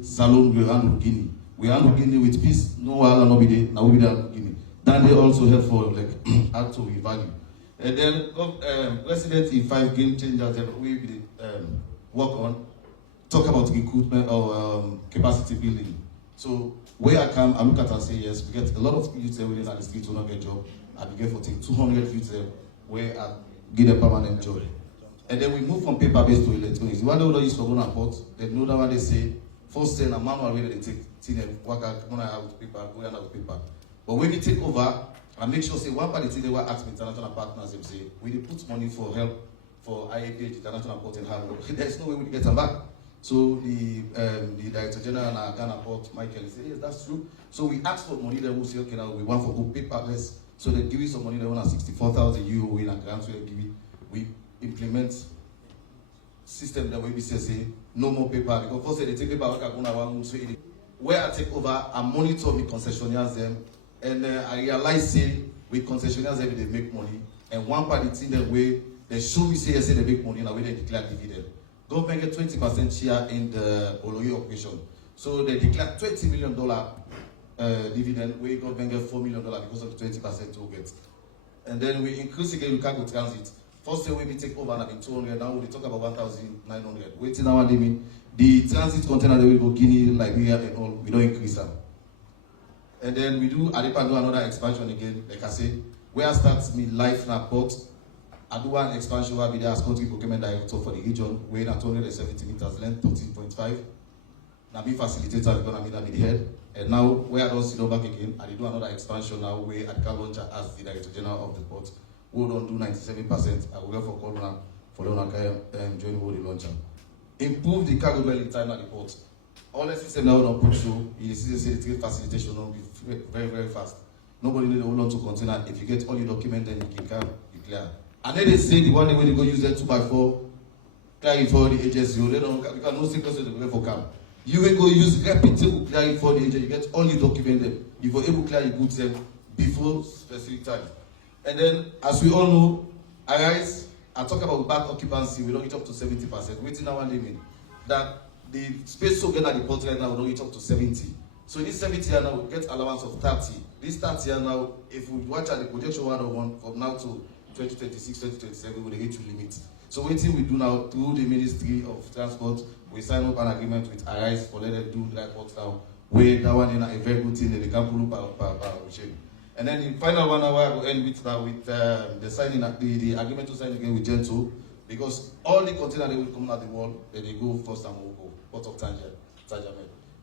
Salon we run with Guinea. We run with Guinea with peace. No one no be there. Now we be there Guinea. Then they also help for like add to value. And then President in 5 game changers that we work on talk about recruitment or capacity building. So where I come, I look at and say yes, we get a lot of youths there within the street who don't get job. And we get for 200 youths there where I get a permanent job. And then we move from paper-based to electronics. The one they use for going port, they know that what they say, first send a manual way they take them work out with paper, go out with paper. But when we take over, I make sure say one part of the thing they were ask international partners, they say, we put money for help for IAPH, international port in Harlem. There's no way we get them back. So the Director General and Ghana Port, Michael, said, yes, that's true. So we ask for money, then we'll say, okay, now we want for good paperless. So they give you some money, they want 64,000 euro in a grant, so they give you, we implement system that we say no more paper, because first they take paper, where I take over, I monitor the concessionaires them, and I realize say with concessionaires them they make money, and one part it's in the way they show me say yes, they make money, and the way they declare dividend. Government get 20% share in the Oloyi operation. So they declare $20 million dividend, where government get $4 million because of the 20% to get. And then we increase again with cargo transit. First day we take over and 200, now we talk about 1,900. Waiting now, they mean the transit container they will go Guinea, Liberia, and all, we don't increase them. And then we do Adepa do another expansion again, like I say, where I start me life in a port. I do one expansion where I be there as country procurement director for the region, weighing at 270 meters length, 13.5. Now be facilitator, because I be the head. And now where I don't sit back again, I do another expansion now where I can launch as the director general of the port. We don't do 97%. I will go for Corona for the join the launcher. Improve the cargo belt in time at the port. All the system now don't put through, you see the trade facilitation will be very, very fast. Nobody need to hold on to container. If you get all your documents, then you can come, you clear. And then they say the one way they go use that 2x4, clear for the agency. They don't, because no secret to go for camp. You will go use reputable clearing for the agency. You get all your documents them. You will able to clear your goods them before specific time. And then, as we all know, Arise, I talk about back occupancy, we don't get up to 70%. Waiting now one limit. That the space so get at the port right now, we don't get up to 70. So this 70 here now, we get allowance of 30. This 30 here now, if we watch at the projection 101 from now to 2026, 2027, we'll get to limit. So waiting we do now through the Ministry of Transport, we sign up an agreement with Arise for let them do dry ports now, where that one is a very good thing, they can't pull up per chain. And then the final 1 hour, I will end with now with the signing, the agreement to sign again with Gento, because all the containers they will come out the world, then they go first and we'll go, Port of Tangier.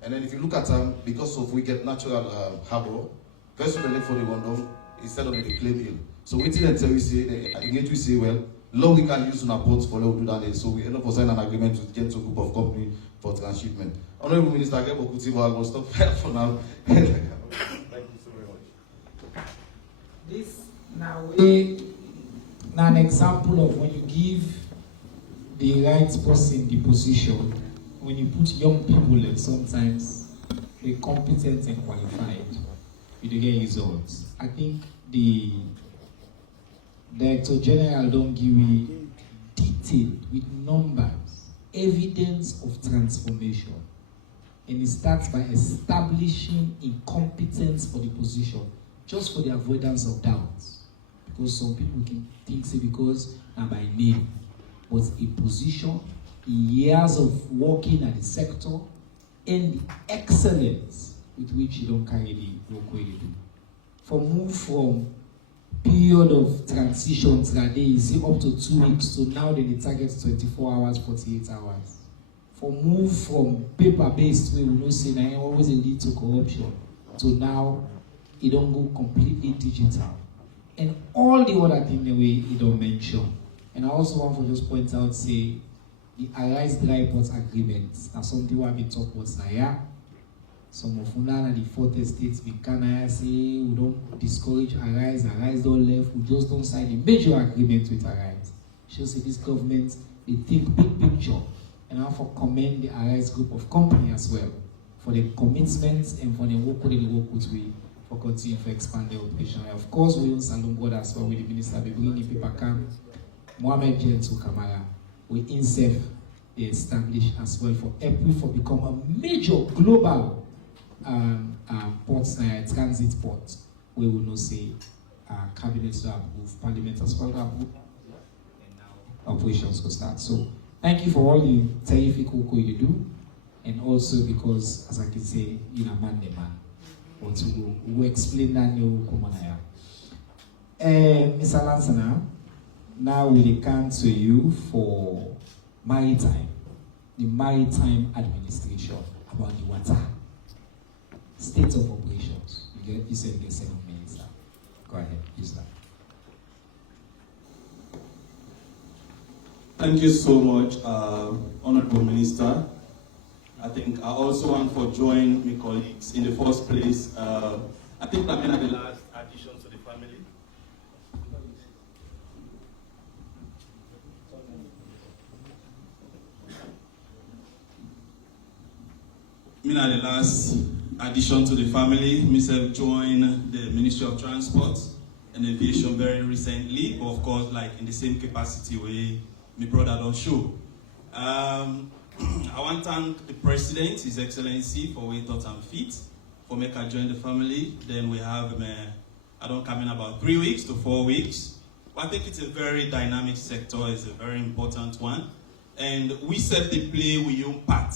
And then if you look at them, because of we get natural harbor, first we look for the one down, instead of the claim hill. So waiting until we say, the engage we say, well, law we can use on our ports for law do that. So we end up signing an agreement with Gento group of company for transshipment. Honorable Minister, I will stop for now. This now an example of when you give the right person the position, when you put young people and sometimes they're competent and qualified, you get results. I think the Director General don't give me detail with numbers, evidence of transformation. And it starts by establishing incompetence for the position, just for the avoidance of doubts. Because some people can think say because I'm by name, but a position, years of working at the sector, and the excellence with which you don't carry the work where you do. For move from period of transition that day is up to 2 weeks to now they target 24 hours, 48 hours. For move from paper-based where we know say that always lead to corruption to now it don't go completely digital. And all the other things the way it don't mention. And I also want to just point out, say, the Arise Dry Port Agreement. Now something what we talk about now. Some of Funana, the 4th states, we can say we don't discourage Arise don't left, we just don't sign a major agreement with Arise. Shows that this government, they think big picture. And I want to commend the Arise group of company as well for the commitments and for the work they work with we for continue to expand the operation. And of course, we own Salon Board as well with the Minister, we bring in paper camp, Mohamed Gento Kamara, we INSEF, established as well for April for become a major global port, transit port, where we know say cabinet to approve, parliament as well to approve, and now operations will start. So thank you for all the terrific work you do, and also because, as I can say, you're a man, but we explain that new Kumanaya. Mr. Lansana, now we come to you for maritime, the maritime administration about the water, state of operations. You said you get 7 minutes. Sir. Go ahead, use that. Thank you so much, Honorable Minister. I think I also want to join my colleagues in the first place. I think I'm the last addition to the family. The last addition to the family. Myself joined the Ministry of Transport and Aviation very recently, but of course, like in the same capacity way my brother don't show. I want to thank the President, His Excellency, for where he thought I'm fit, for making I join the family. Then we have, I don't come in about 3 weeks to 4 weeks. But I think it's a very dynamic sector, it's a very important one. And we set the play with your part.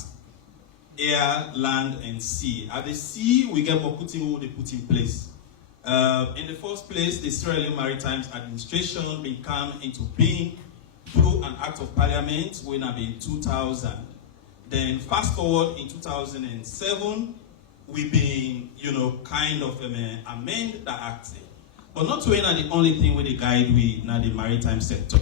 Air, land, and sea. At the sea, we get more putting they put in place. In the first place, the Sierra Leone Maritime Administration been come into being through an act of parliament when in 2000. Then fast forward in 2007, we've been, kind of amend the act. But not to the only thing with the guide we now the maritime sector.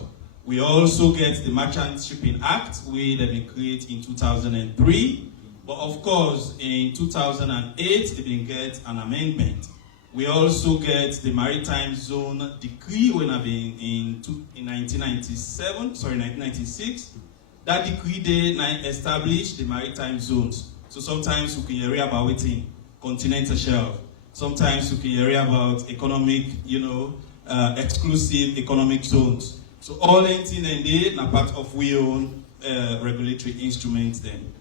We also get the Merchant Shipping Act, we that been created in 2003. But of course, in 2008, they been get an amendment. We also get the Maritime Zone Decree when I've been in 1996. That decree they established the maritime zones. So sometimes we can hear about within continental shelf. Sometimes we can hear about economic, exclusive economic zones. So all anything and they are part of we own regulatory instruments then.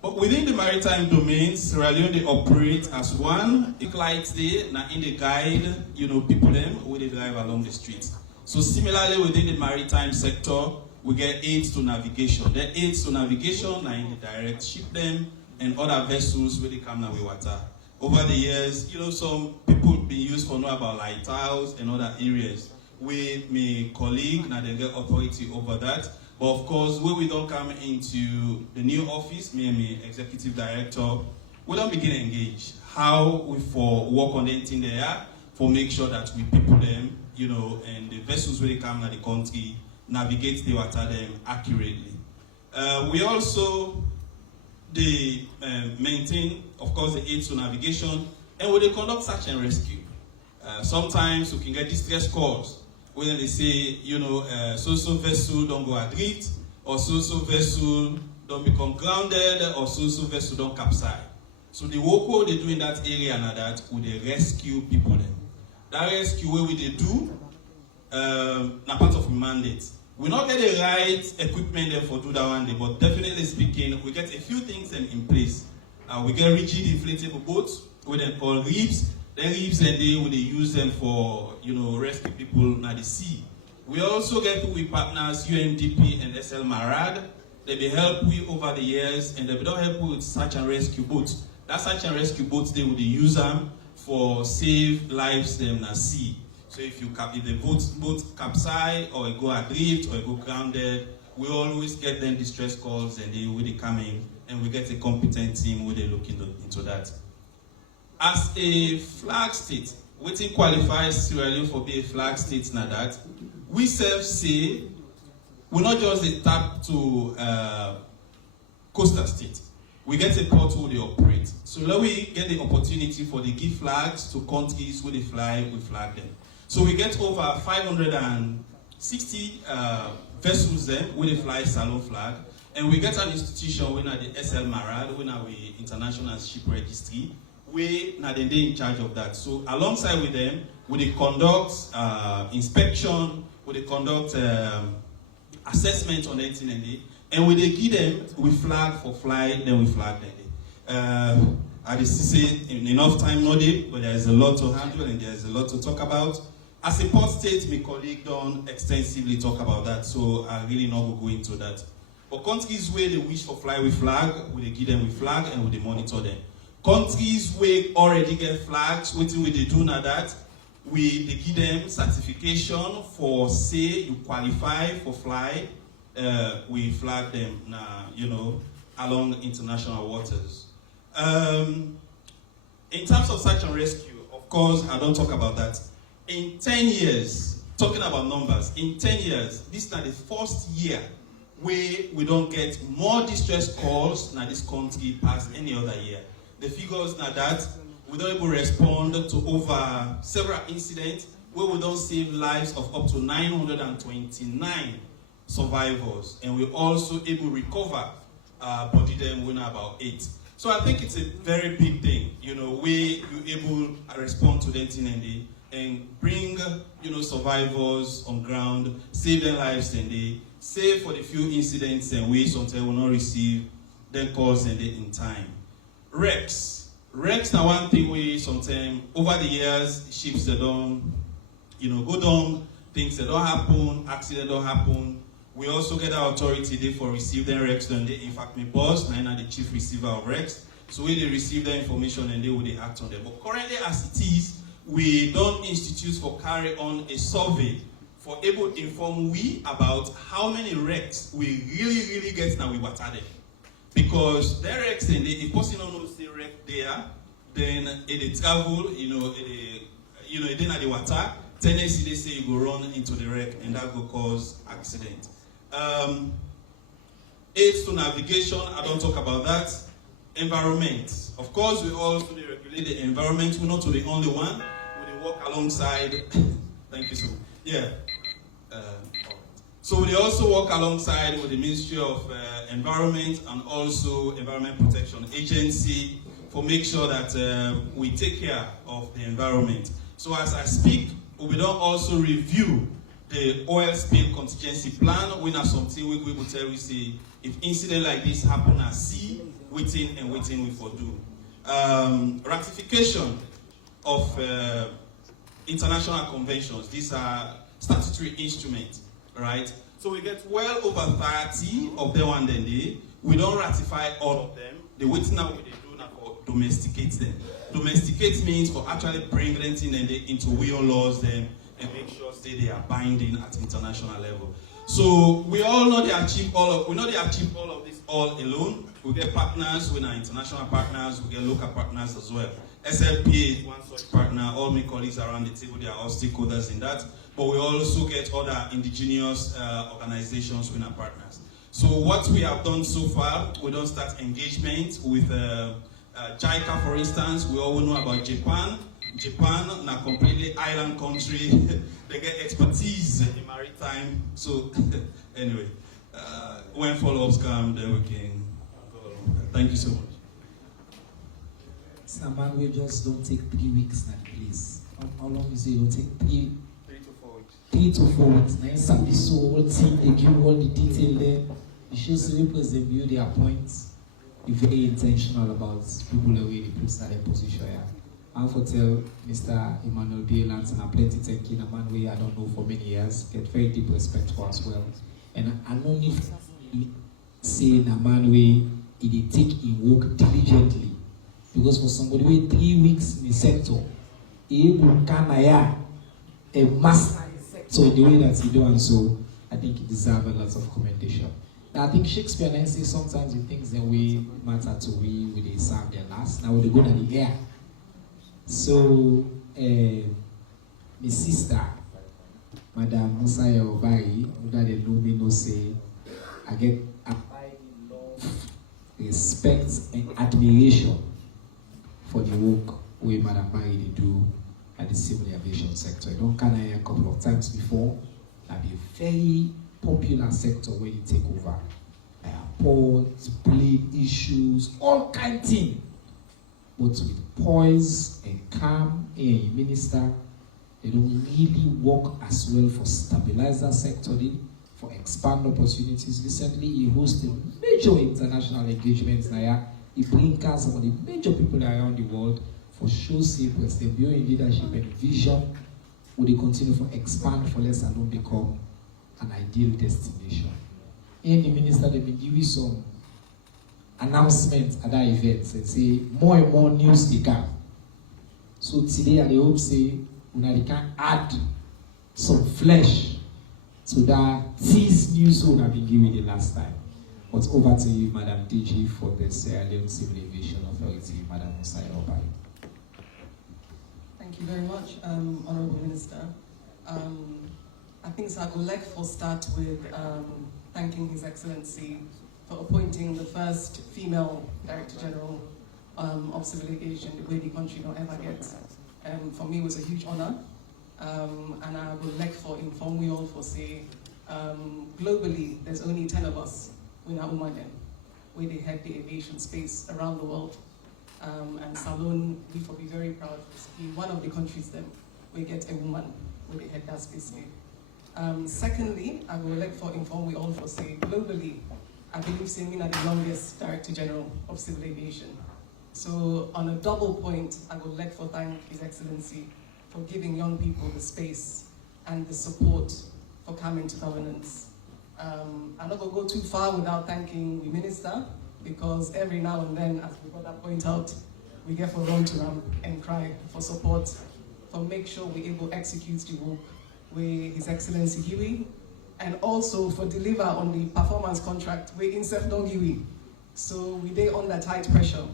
But within the maritime domain, Sierra Leone they operate as one. The lights there, now in the guide, people them where they drive along the street. So similarly within the maritime sector, we get aids to navigation. The aids to navigation are in the direct ship them and other vessels where they come now with water. Over the years, some people been used for know about lighthouse and other areas. With my colleague, now they get authority over that. But of course, when we don't come into the new office, me and my executive director, we don't begin engage. How we for work on anything there, for make sure that we people them, and the vessels when they come to the country, navigate the water them accurately. We also maintain, of course, the aids to navigation, and when they conduct search and rescue. Sometimes we can get distress calls when they say, so-so vessel don't go adrift, or so-so vessel don't become grounded, or so-so vessel don't capsize. So the work they do in that area and that, would they rescue people then. That rescue what we they do, na part of the mandate. We not get the right equipment there for do that one day, but definitely speaking, we get a few things in place. We get rigid inflatable boats, we then call reefs. Then reefs and they use them for rescue people at the sea. We also get with partners UNDP and SL Marad. They be help we over the years, and they don't help with search and rescue boats. That search and rescue boats they would use them for save lives them at sea. So if the boat capsize or it go adrift or it go grounded, we always get them distress calls and they will come in, and we get a competent team where they look into that. As a flag state, waiting qualifies Sierra Leone for being a flag state now that we say we not just a tap to coastal state. We get a port where they operate. So now we get the opportunity for the give flags to countries where they fly, we flag them. So we get over 560 vessels then where they fly Salon flag, and we get an institution when the SL Marad, when we International Ship Registry. We now they in charge of that. So alongside with them, we conduct inspection, we conduct assessment on anything And when they give them, we flag for fly, then we flag them. I just say enough time not it, but there is a lot to handle and there is a lot to talk about. As a port state, my colleague don't extensively talk about that, so I really not go into that. But countries where they wish for fly with flag, we give them with flag and we monitor them. Countries where already get flags, what we they do now that, they give them certification for say you qualify for fly, we flag them now, along international waters. In terms of search and rescue, of course, I don't talk about that. In 10 years, talking about numbers, in 10 years, this is not the first year where we don't get more distress calls in this country past any other year. The figures now that we don't able to respond to over several incidents where we don't save lives of up to 929 survivors, and we also able to recover body them win about 8. So I think it's a very big thing, where you able to respond to them and bring, survivors on ground, save their lives and they save for the few incidents and we sometimes will not receive their calls and they in time. Wrecks now one thing we sometimes over the years ships that don't, go down, things that don't happen, accident don't happen. We also get our authority there for receive their wrecks and they, in fact my boss, Nina the chief receiver of wrecks. So when they receive their information and they will act on them. But currently as it is, we don't institute for carry on a survey for able to inform we about how many wrecks we really get now we water them. Because their wrecks and if person don't know say wreck there, then it travel, it then at the water, tendency they say you go run into the wreck and that will cause accident. Aids to navigation, I don't talk about that. Environment. Of course, we also regulate the environment. We're not the only one. We work alongside. Thank you so much. Yeah. So we also work alongside with the Ministry of Environment and also Environment Protection Agency for make sure that we take care of the environment. So as I speak, we don't also review the oil spill contingency plan. We have something we will tell you say if incident like this happen at sea, waiting we for do. Ratification of international conventions. These are statutory instruments, right? So we get well over 30 of them one day. We don't ratify all of them. The waiting now we do now for domesticate them. Domesticate means for actually bring them into real laws then and make sure they are binding at international level. So we all know they achieve all of this all alone. We get partners with our international partners, we get local partners as well. SLPA is one such partner, all my colleagues around the table, they are all stakeholders in that. But we also get other indigenous organizations with our partners. So what we have done so far, we don't start engagement with JICA, for instance. We all know about Japan. Japan, a completely island country, they get expertise in maritime. So anyway, when follow-ups come, then we can go along. Thank you so much. Saman, we just don't take 3 weeks now, please. How long is it? It'll take 3 to 4 weeks. 3 to 4 weeks. Now, some this whole team, they give all the detail there. The shows replace them, view their points. Be very intentional about people the way they put that in position. Yeah. I for tell Mr. Emmanuel B. Lance and I plenty thanking a man way I don't know for many years, get very deep respect for as well. And I only say a man way he take his work diligently. Because for somebody with 3 weeks in the sector, he able to a master sector in the way that he do, and so I think he deserves a lot of commendation. Now, I think Shakespeare and I say sometimes the things that we matter to we they serve their last. Now we go to the air. So, my sister, Madam Musaya Obai, that they know me no say, I get abiding love, respect, and admiration for the work we Madam Barry they do at the civil aviation sector. I don't kind of a couple of times before. That be a very popular sector where you take over. Airports, plane issues, all kind of things. But with poise and calm, a minister, they don't really work as well for stabilize that sector, for expand opportunities. Recently, he hosted major international engagements. He brings some of the major people around the world for show say President building leadership and vision. Will they continue to expand for let Salone become an ideal destination? And the minister they been doing some announcements at that event and say more and more news they come. So today I hope say we can add some flesh to that tease news we have been given the last time. But over to you, Madam DG, for the Sierra Leone Civil Aviation Authority, Madam Musai Obai. Thank you very much, Honourable Minister. I think I would like to start with thanking His Excellency for appointing the first female Director General of Civil Aviation, the way the country not ever gets. For me, it was a huge honour. And I would like to inform we all for say, globally, there's only 10 of us in our women where they head the aviation space around the world. And Salone, we will be very proud to be one of the countries then we get a woman where they head that space. Secondly, I would like to inform we all for say, globally, I believe Semin are the longest Director General of Civil Aviation. So on a double point, I would like to thank His Excellency for giving young people the space and the support for coming to governance. I'm not going to go too far without thanking the Minister, because every now and then, as we got that point out, we get for run to ramp and cry for support, for make sure we're able to execute the work with His Excellency Huey, and also for deliver on the performance contract with INSEF Don Huey. So we did under tight pressure.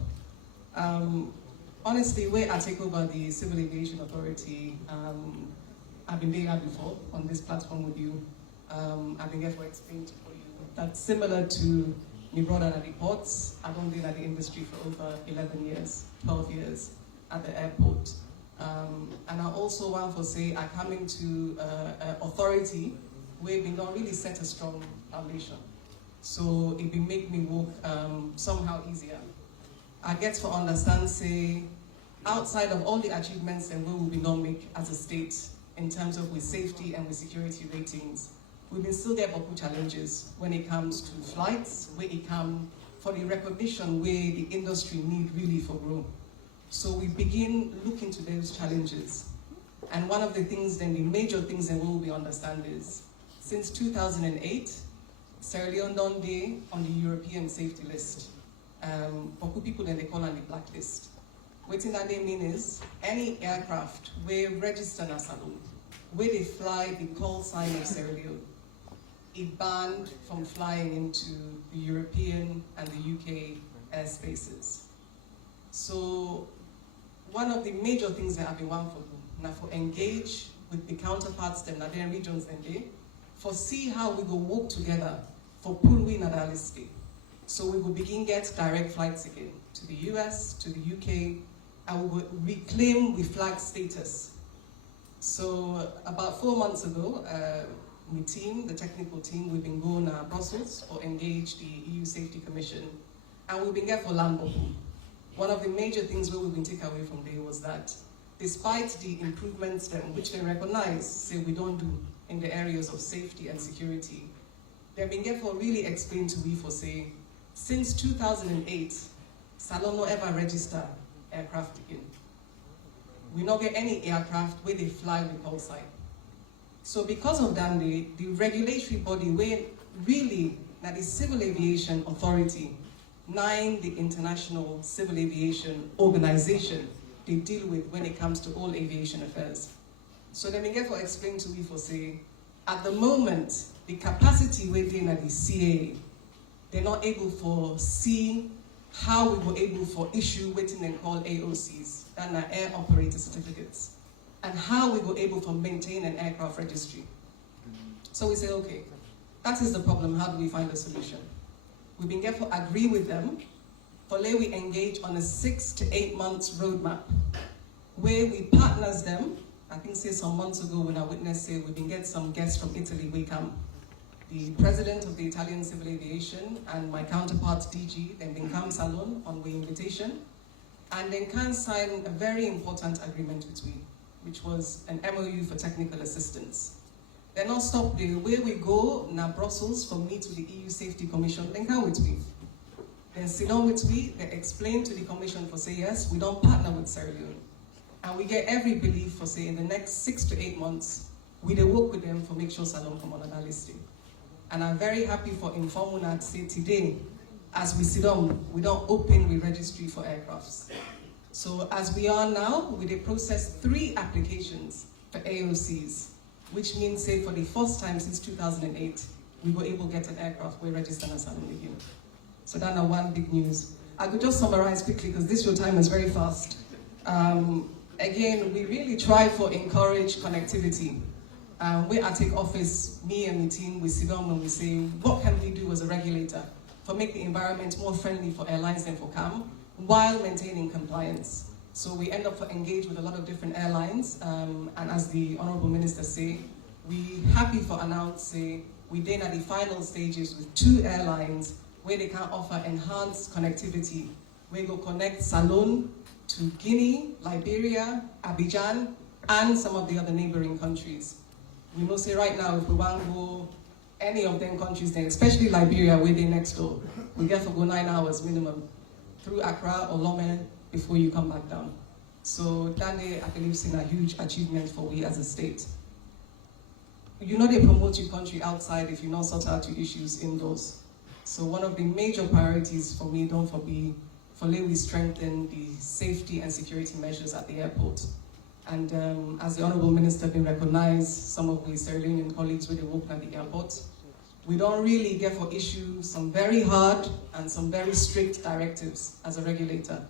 Honestly, where I take over the Civil Aviation Authority, I've been there before on this platform with you. I've been here for explain for you that similar to my brother at the ports, I've been at the industry for over 11 years, 12 years at the airport. And I also want to say I come into an authority where we don't really set a strong foundation. So it will make me work somehow easier. I get to understand, say, outside of all the achievements and where we will not make as a state in terms of with safety and with security ratings, we've been still there for challenges when it comes to flights, where it comes for the recognition where the industry need really for growth. So we begin looking to those challenges. And one of the things then, the major things that we will understand is, since 2008, Sierra Leone done there on the European safety list. For people then they call on the blacklist. What that they mean is, any aircraft where registered as Salone, where they fly the call sign of Sierra Leone, it banned from flying into the European and the UK airspaces. So one of the major things that I've been wanting for now for engage with the counterparts them that their regions and they for see how we go work together for pull in analysis. So we will begin get direct flights again to the US, to the UK, and we will reclaim the flag status. So about 4 months ago, my team, the technical team, we've been going to Brussels or engage the EU Safety Commission, and we've been there for land bubble. One of the major things where we've been taken away from there was that despite the improvements that which they recognize, say we don't do in the areas of safety and security, they've been careful really explain to me for say, since 2008, Salone no ever register aircraft again. We not get any aircraft where they fly with call sign. So because of that, the regulatory body where really that the Civil Aviation Authority, the International Civil Aviation Organization, they deal with when it comes to all aviation affairs. So let me get for explain to me for say, at the moment, the capacity within the CA, they're not able for see how we were able for issue waiting and call AOCs, and air operator certificates, and how we were able to maintain an aircraft registry. So we say, okay, that is the problem, how do we find a solution? We've been able to agree with them, for let we engage on a 6 to 8 months roadmap, where we partners them. I think say some months ago when I witnessed say we've been getting some guests from Italy, we come. The president of the Italian Civil Aviation and my counterpart DG, then been come Salone on the invitation, and then can sign a very important agreement between, which was an MOU for technical assistance. They not stop the way we go now Brussels from me to the EU Safety Commission, then come with me. Then sit down with me, they explain to the Commission for say yes, we don't partner with Sierra Leone. And we get every belief for say in the next 6 to 8 months, we dey work with them for make sure Salon come on that listing. And I'm very happy for informing that say today, as we sit down, we don't open the registry for aircrafts. So as we are now, we dey process 3 applications for AOCs, which means say for the first time since 2008, we were able to get an aircraft we registered as Salon Leone. So that's one big news. I could just summarize quickly because this your time is very fast. Again, we really try for encourage connectivity. Where I take office, me and the team, we sit down and we say, what can we do as a regulator for make the environment more friendly for airlines and for CAM while maintaining compliance? So we end up engaged with a lot of different airlines, and as the Honorable Minister say, we happy for announce say we then at the final stages with 2 airlines where they can offer enhanced connectivity. We go connect Salon to Guinea, Liberia, Abidjan, and some of the other neighboring countries. We know say right now if we want to go any of them countries then, especially Liberia where they next door, we get to go 9 hours minimum through Accra or Lome before you come back down. So that day, I believe, is a huge achievement for we as a state. You know they promote your country outside if you not sort out your issues indoors. So one of the major priorities for me, don't forget, for we strengthen the safety and security measures at the airport. And as the Honorable Minister been recognized, some of the Sierra Leonean colleagues with the work at the airport, we don't really get for issue some very hard and some very strict directives as a regulator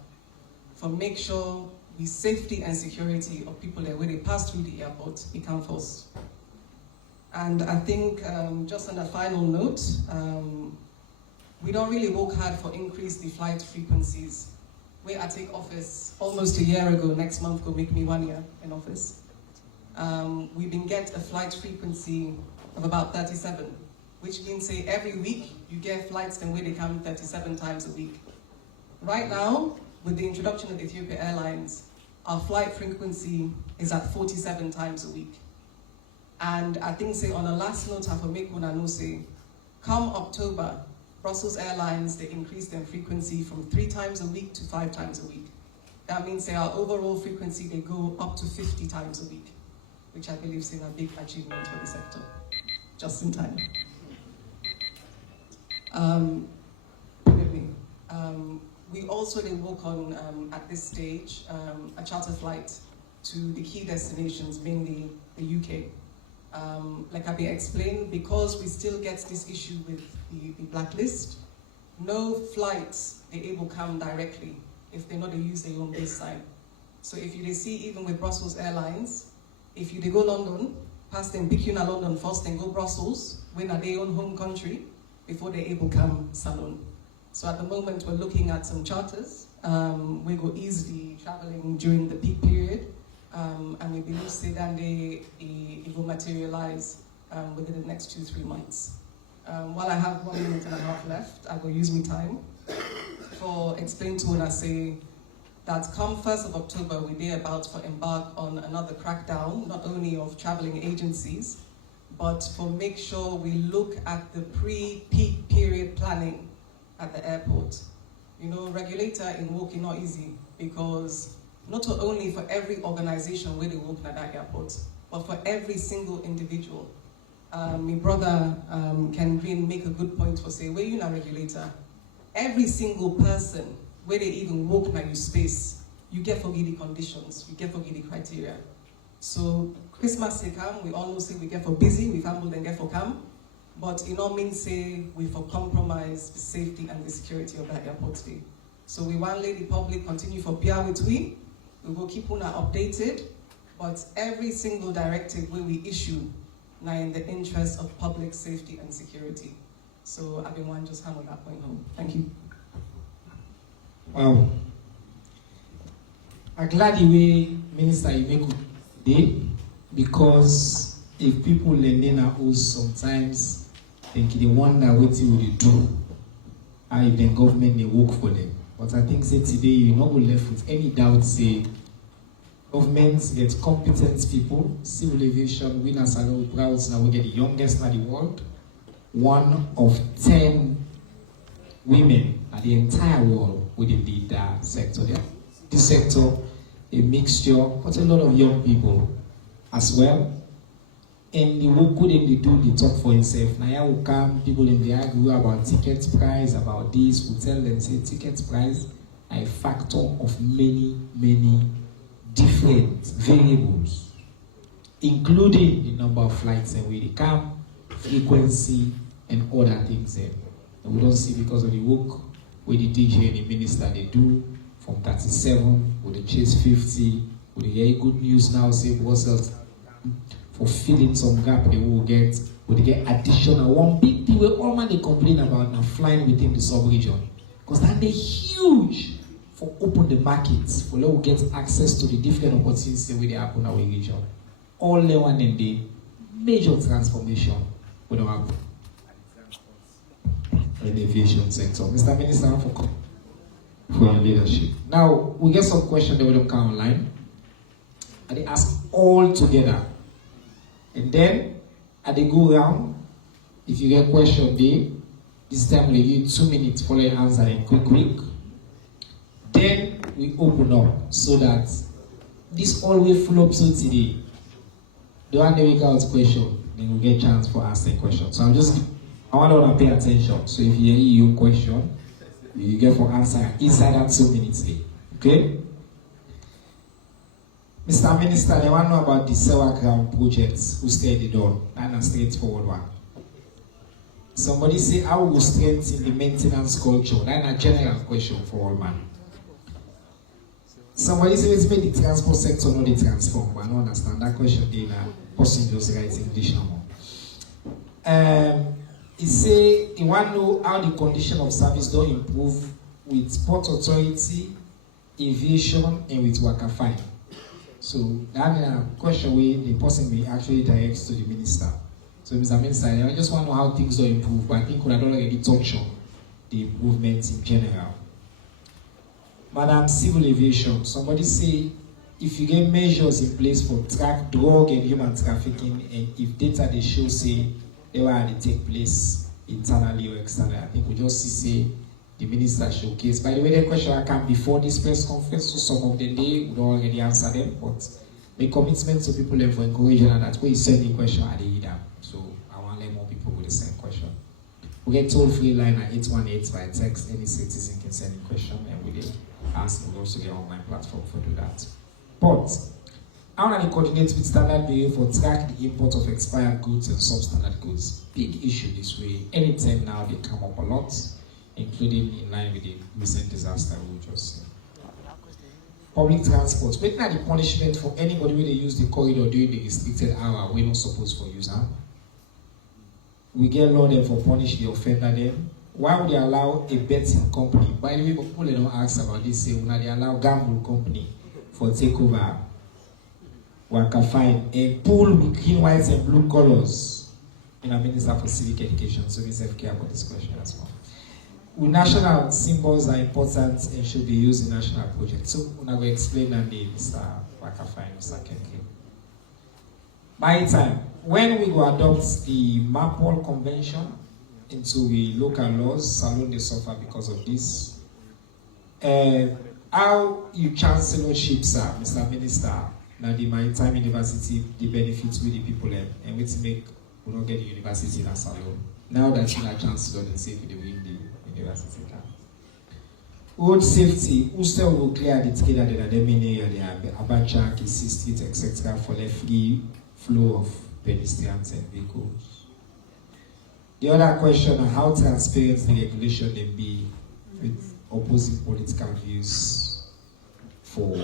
for make sure the safety and security of people there when they pass through the airport become first. And I think just on a final note, we don't really work hard for increase the flight frequencies. Where I take office almost a year ago, next month will make me 1 year in office. We've been get a flight frequency of about 37, which means say every week you get flights then where they come 37 times a week. Right now, with the introduction of Ethiopia Airlines, our flight frequency is at 47 times a week. And I think say on a last note, I will make one know say, come October, Brussels Airlines, they increased their frequency from 3 times a week to 5 times a week. That means say our overall frequency, they go up to 50 times a week, which I believe is a big achievement for the sector, just in time. We also they work on, at this stage, a charter flight to the key destinations, mainly the UK. Like I've explained, because we still get this issue with the blacklist, no flights they able come directly if they not they use their own base sign. So if you see even with Brussels Airlines, if you they go London, pass them pick you in London first, then go Brussels, when are their own home country before they able come Salon. So at the moment we're looking at some charters. We go easily traveling during the peak period. And we believe say that it will materialize within the next 2-3 months. While I have 1 minute and a half left, I will use my time for explain to when I say that come 1st of October, we're about to embark on another crackdown, not only of traveling agencies, but for make sure we look at the pre-peak period planning at the airport. You know, regulator in working not easy because not only for every organization where they work at that airport, but for every single individual. My brother Ken Green make a good point for say, where you're not regulator, every single person where they even work in your space, you get forget the conditions, you get forget the criteria. So Christmas they come, we all know say we get for busy, we family then get for come, but it all means say we for compromise the safety and the security of that airport day. So we want let the public continue for bear with we will keep on updated, but every single directive where we issue now in the interest of public safety and security. So I've been one just hammer that point home. Thank you. Wow. I'm glad the way Minister Imeku did, because if people learn our house sometimes think they wonder what they will do, and if the government they work for them. But I think say today you're not left with any doubt say Government get competent people. Civil aviation, we are proud now we get the youngest in the world. 1 of 10 women at the entire world within the sector. This sector, a mixture, but a lot of young people as well. And the work couldn't do the talk for himself. Now will come people in the argue about ticket price, about this, we tell them say ticket price are a factor of many different variables, including the number of flights and where they come, frequency, and other things. And we don't see because of the work where the DJ and the minister they do from 37 with the chase 50, with the very good news now say Brussels for filling some gap they will get, will get additional. One big thing we all man they complain about now flying within the sub-region. Because that they huge for open the markets, for let we get access to the different opportunities where they happen in our region. All Leone and the major transformation with our in the aviation sector. Mr. Minister, for your leadership. Now, we get some questions that we don't come online. And they ask all together. And then, as they go around, if you get question there, this time we give you 2 minutes for your answer and quick. Then we open up so that this always full up so today. The one that we got question, then we get chance for asking questions. So I want to pay attention. So if you hear your question, you get for answer inside that 2 minutes there. Okay? Mr. Minister, I want to know about the Sewa Ground projects who stayed the door and a straightforward one. Somebody say, how will strengthen the maintenance culture? That's a general question for all man. Somebody say, let's make the transport sector not the transform. I don't understand that question. Then person just writes English no more. He say, he want to know how the condition of service don't improve with Port Authority, aviation, and with Wakafai. So that's a question where the person may actually direct to the minister. So Mr. Minister, I just want to know how things don't improve, but I think we have already touched on the improvements in general. Madam, civil aviation, somebody say, if you get measures in place for track drug and human trafficking, and if data they show say they were they take place internally or externally, I think we just see say the minister showcase. By the way, the question I come before this press conference, so some of the day we don't already answer them, but the commitment to people for encouraging and that way is sending question at the either. So I want to let more people with the same question. We get toll-free line at 818 by text. Any citizen can send a question and we will ask them also the online platform for do that. But how can you coordinate with Standard Bureau for track the import of expired goods and substandard goods? Big issue this way. Anytime now they come up a lot, including in line with the recent disaster we just seen. Public transport. But now the punishment for anybody when they use the corridor during the restricted hour, we're not supposed to use. We get law them for punish the offender then. Why would they allow a betting company? By the way, people don't ask about this, say when they allow gamble company for takeover, Wakafine, a pool with green, white, and blue colors. And I'm Minister for Civic Education, so we have care about this question as well. National symbols are important and should be used in national projects. So I'm going to explain that name, Mr. Wakafine, Mr. Kenke. By time, when we go adopt the MAPOL Convention into the local laws, Salon they suffer because of this. How you chancellorship, sir, Mr. Minister, now the Maritime University, the benefits with the people and we to make we don't get the university in a Salon. Now that you're a chancellor, then say we win the university. Road safety, who still will clear the trailer that they mean the Abacha, Kisi Street, etc. for the free flow of pedestrians and vehicles. The other question is how transparent the regulation can be with opposing political views for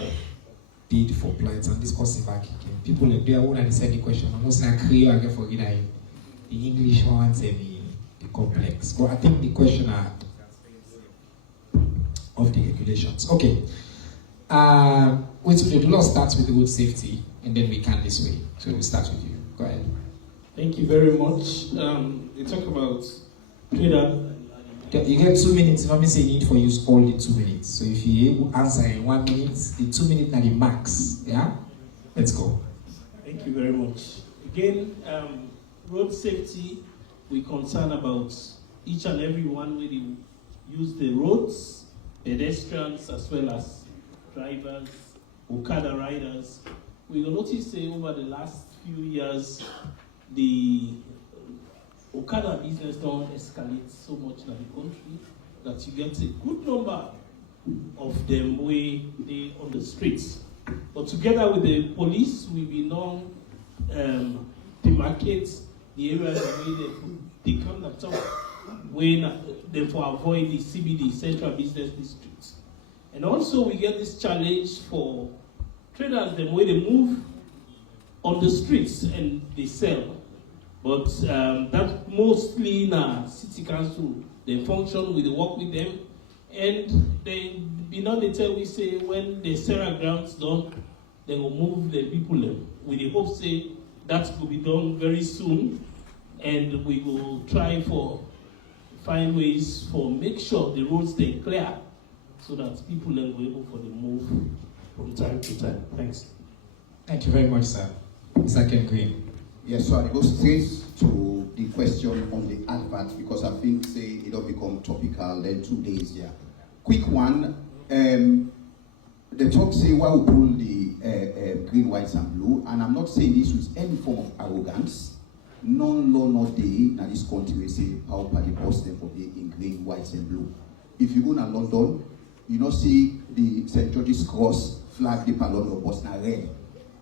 bid for plans and this person back again. People like they want to decide the question. Almost like Creole again for the English ones and the complex. But I think the question are of the regulations. Okay. Wait, so do not start with the road safety and then we can this way. So we'll start with you. Go ahead. Thank you very much. You talk about trailer You get 2 minutes. Let me say you need for use all the 2 minutes. So if you able answer in 1 minute, the 2 minutes are the max. Yeah? Let's go. Thank you very much. Again, road safety, we concern about each and every one where they use the roads, pedestrians as well as drivers, Okada riders. We will notice over the last few years, the Okada business don't escalate so much in the country that you get a good number of them where they on the streets. But together with the police, we will now demarcate the areas where they come to talk, when they for avoid the CBD, Central Business Districts. And also we get this challenge for traders, the way they move on the streets and they sell. But that mostly in a city council, they function, we work with them, and they they tell we say when the Sarah grounds done, they will move the people with the hope say that will be done very soon, and we will try for find ways for make sure the roads stay clear so that people will be able for the move from time to time. Thanks. Thank you very much, sir. Second Green. Yes, so I go straight to the question on the advert because I think say it'll become topical then 2 days here. Quick one, the talk say why we pull the green, white and blue, and I'm not saying this with any form of arrogance. None law not day now this country we say how party boss them for being in green, white and blue. If you go to London, you know see the St. George's Cross flag the London boss now red.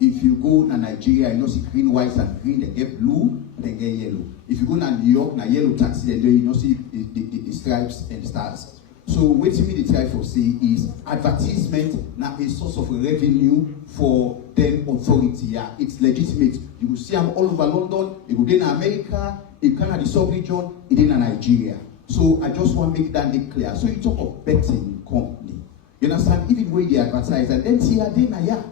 If you go to Nigeria, you know see green, white, and green, they get blue, they get yellow. If you go to New York, na yellow taxi, then you know see the stripes and the stars. So what me the try for say is advertisement now a source of revenue for them authority. Yeah, it's legitimate. You will see them all over London, you go in America, you can the sub-region, in Nigeria. So I just want to make that clear. So you talk of betting company. You understand? Even when they advertise, and then see yeah.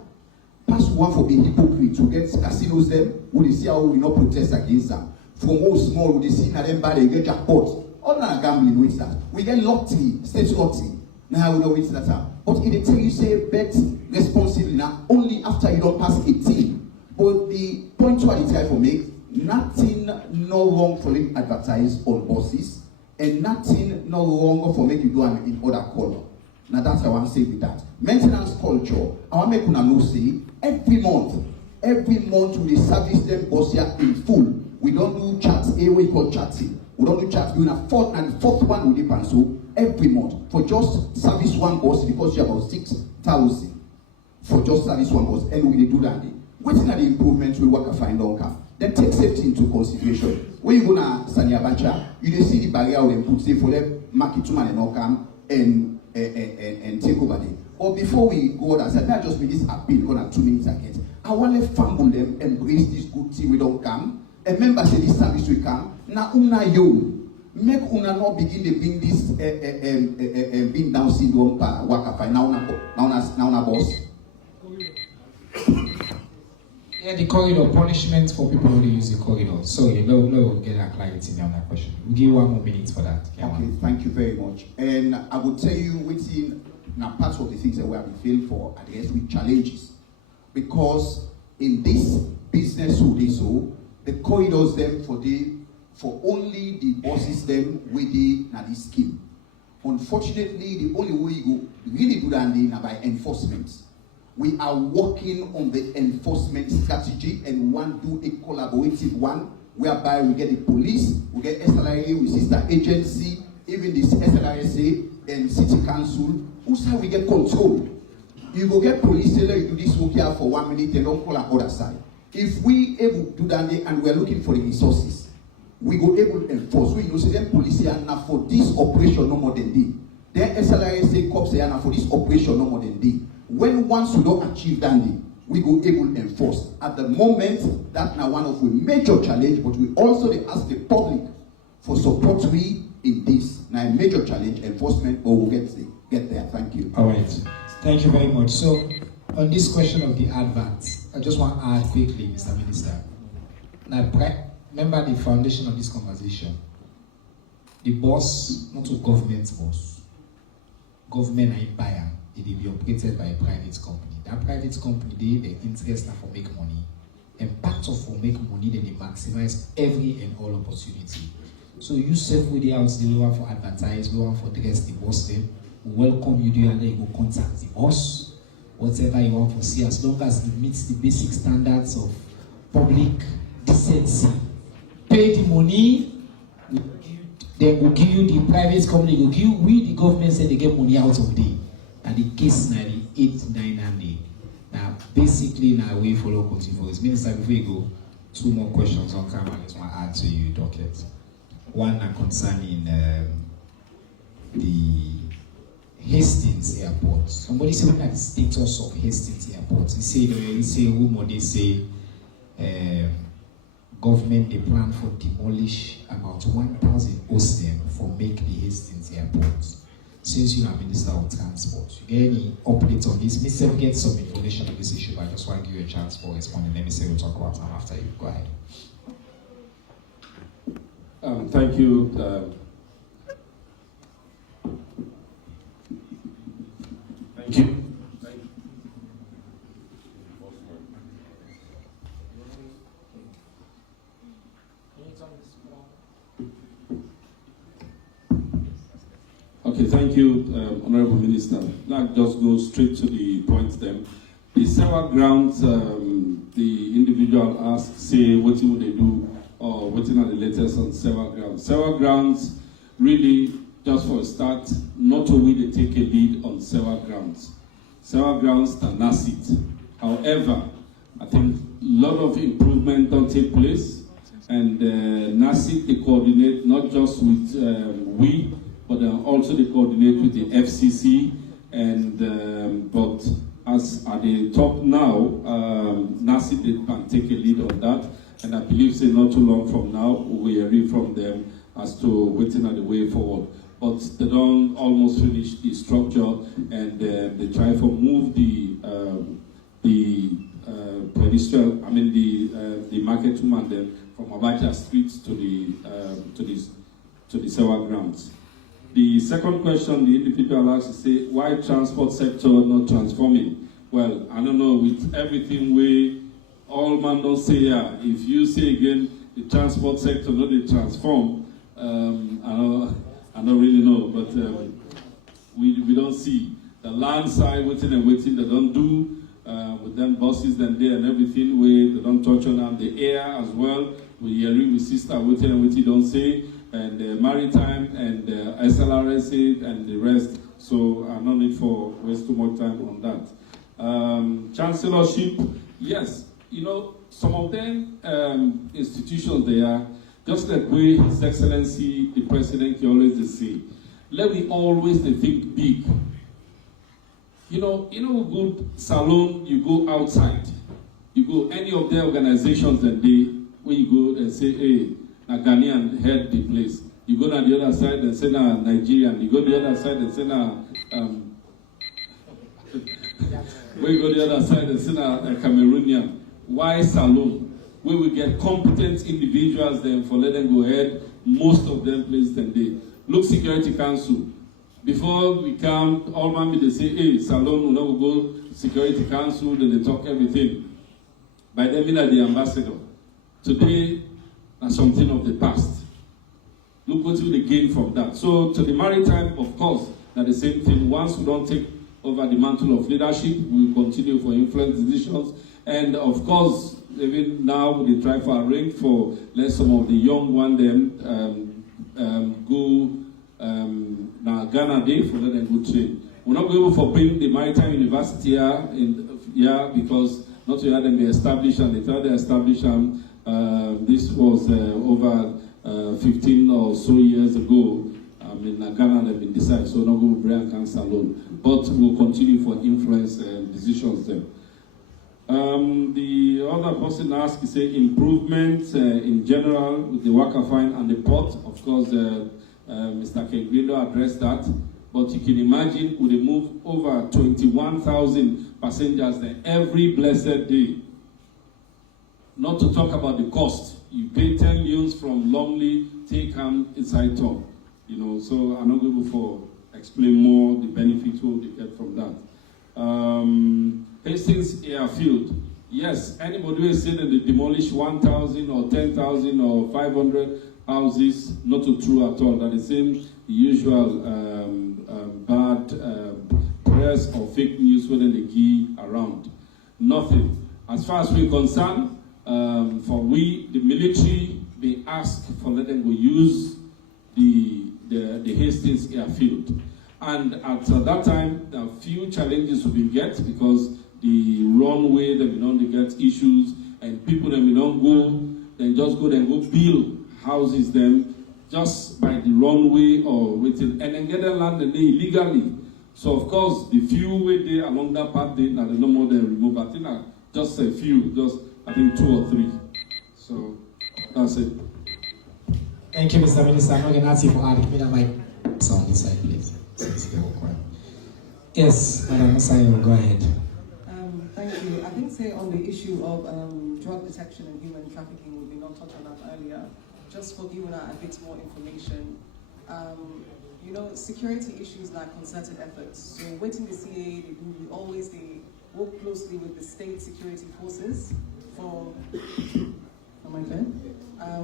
Pass one for being hypocrite to get casinos them, would they see how we not protest against them? From all small, would they see that them bad, they get jackpot. All that gambling with that. We get lottery, state lottery. Now we know it's that. But in the thing you say bet responsibly now only after you don't pass 18. But the point what I try to make, nothing no wrong for them advertise on buses, and nothing no wrong for make you do in other color. Now that's what I want to say with that. Maintenance culture, I want to make una know say every month we service them bus here in full. We don't do chats, we call chatting. We don't do chats, we do a fourth and the fourth one we dip so every month for just service one bus because you have about 6,000 for just service one bus, and we do that. Waiting at the improvements we work a fine long come. Then take safety into consideration. When you go to Sanya Bacha, you see the barrier they put say for them market to man and all come and take over there. But before we go on, I said that just be this appeal because I'm 2 minutes again. I want to fumble them, embrace this good thing we don't come. And member say this service we come. Now una yo. Make una not begin to bring this being down syndrome waka fine. Now una boss. Yeah, the corridor punishment for people who use the corridor. Sorry, no, get that clarity on that question. We'll give you 1 more minute for that. Okay, thank you very much. And I will tell you within now part of the things that we have been feeling for address with challenges. Because in this business so the corridors them for only the bosses them with the scheme. Unfortunately, the only way you go really do that is by enforcement. We are working on the enforcement strategy and want to do a collaborative one whereby we get the police, we get SLRA, we sister agency, even this SLRSA and city council. Also we get control. You go get police, you do this work here for 1 minute, they don't call on other side. If we able to do that and we are looking for the resources, we go able to enforce. We say them police here now for this operation no more than D. Then SLRSA cops here now for this operation no more than D. When once we don't achieve that, we go able to enforce. At the moment, that's now one of the major challenge, but we also ask the public for support we in this. Now a major challenge, enforcement, but we'll get there. Thank you. All right. Thank you very much. So on this question of the adverts, I just want to add quickly, Mr. Minister. Now remember the foundation of this conversation. the boss, not a government boss. Government and buyer, it will be operated by a private company. That private company, the interest are for make money. And part of for make money, then they maximize every and all opportunity. So you self with the house, the lower for advertise, lower for dress the boss them. Welcome you there and then you go contact the boss. Whatever you want to see, as long as it meets the basic standards of public decency. Pay the money, then we'll give you the private company, we'll give you, we the government say they get money out of the. And the case 98, 9 and 8. Now, basically, now we follow continue for this. Minister, before you go, 2 more questions on camera. I just want to add to you, docket. One concerning the Hastings Airport. Somebody said look at the status of Hastings Airport. He say rumor, they say government they plan for demolish about 1,000 hostel for make the Hastings Airport. Since you are Minister of Transport, you get any updates on this? Mr. Get some information on this issue, but I just want to give you a chance for responding. Let me say we'll talk about them after you. Go ahead. Thank you. Thank you. Okay, thank you, Honorable Minister. Now just go straight to the point then. The Sewa grounds, the individual asked, say, what would they do, or what are the latest on Sewa grounds? Sewa grounds, really, just for a start, not only they take a lead on Sewa grounds. Sewa grounds can NASIT. However, I think a lot of improvement don't take place, and NASIT, they coordinate not just with we, but also they coordinate with the FCC, and but as at the top now, NASIT can take a lead on that, and I believe say not too long from now we will hear from them as to waiting at the way forward. But they don't almost finish the structure, and they try to move the pedestrian, I mean the market woman then from Abacha Street to the Sewa grounds. The second question the individual asks is, say, why transport sector not transforming? Well, I don't know, with everything we all man don't say, yeah, if you say again, the transport sector not they transform, I don't really know, but we don't see. The land side waiting and waiting, they don't do, with them buses then there and everything, they don't touch on the air as well. We hearing with sister waiting and waiting, don't say. And maritime and SLRSA and the rest. So no need for waste too much time on that. Chancellorship, yes, you know, some of them institutions they are just like way His Excellency the President he always say. Let me always think big. You know, good salon, you go outside, you go any of their organizations that they where you go and say, hey. A Ghanaian head the place. You go to the other side and say na Nigerian. You go to the other side and say na where you go to the other side and say na Cameroonian. Why salon? Where we get competent individuals then for let them go ahead. Most of them place them there. Look, Security Council. Before we come, all man they say, hey, salon, we now go Security Council, then they talk everything. By then, we are the ambassador. Today. And something of the past. Look what we gain from that. So to the maritime, of course, that the same thing. Once we don't take over the mantle of leadership, we will continue for influence decisions. And of course, even now we try for arrange for let some of the young one them go now Ghana Day for let them go train. We're not going to bring the maritime university here because not to have them be established, and they try to establish them. This was over 15 or so years ago. In Ghana, they've been decided, so not going to bring cancer alone. But we'll continue for influence decisions there. The other person asked, say, improvements in general with the worker fine and the port. Of course, Mr. Kengrindo addressed that. But you can imagine, we move over 21,000 passengers there every blessed day. Not to talk about the cost. You pay 10 millions from Longley, take him inside town. You know, so I'm not able to explain more the benefits we get from that. Hastings Airfield. Yes, anybody who is saying that they demolish 1,000 or 10,000 or 500 houses, not true at all. That is the usual bad press or fake news within the key around. Nothing. As far as we're concerned, for we, the military, they ask for let them go use the Hastings Airfield. And at that time, there are few challenges we get because the runway, they don't get issues, and people that don't go, then just go build houses them just by the runway or waiting, and then get them landed illegally. So of course, the few way there along that path, they no more than remove. I think just a few, I think 2 or 3. So that's it. Thank you, Mr. Minister. I'm not going to ask you for adding. Give me mic on this side, please. Yes, Madam Masayo, go ahead. Thank you. I think, say, on the issue of drug detection and human trafficking, we've been touched on that earlier. Just for giving out a bit more information. You know, security issues like concerted efforts. So, waiting the CA, they work closely with the state security forces for. Am I fair?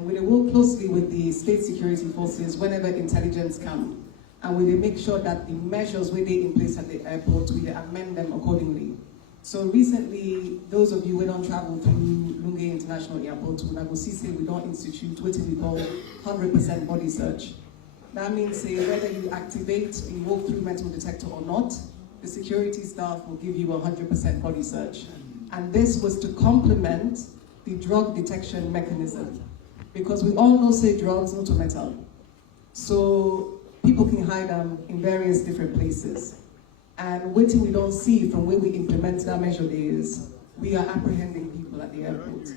We work closely with the state security forces whenever intelligence comes. And we make sure that the measures where they in place at the airport, we amend them accordingly. So recently, those of you who don't travel through Lunge International Airport, we don't institute what we call 100% body search. That means whether you activate the walk-through metal detector or not, the security staff will give you a 100% body search. And this was to complement the drug detection mechanism. Because we all know, drugs, not to metal. So people can hide them in various different places. And what we don't see from where we implement that measure is, we are apprehending people at the airport.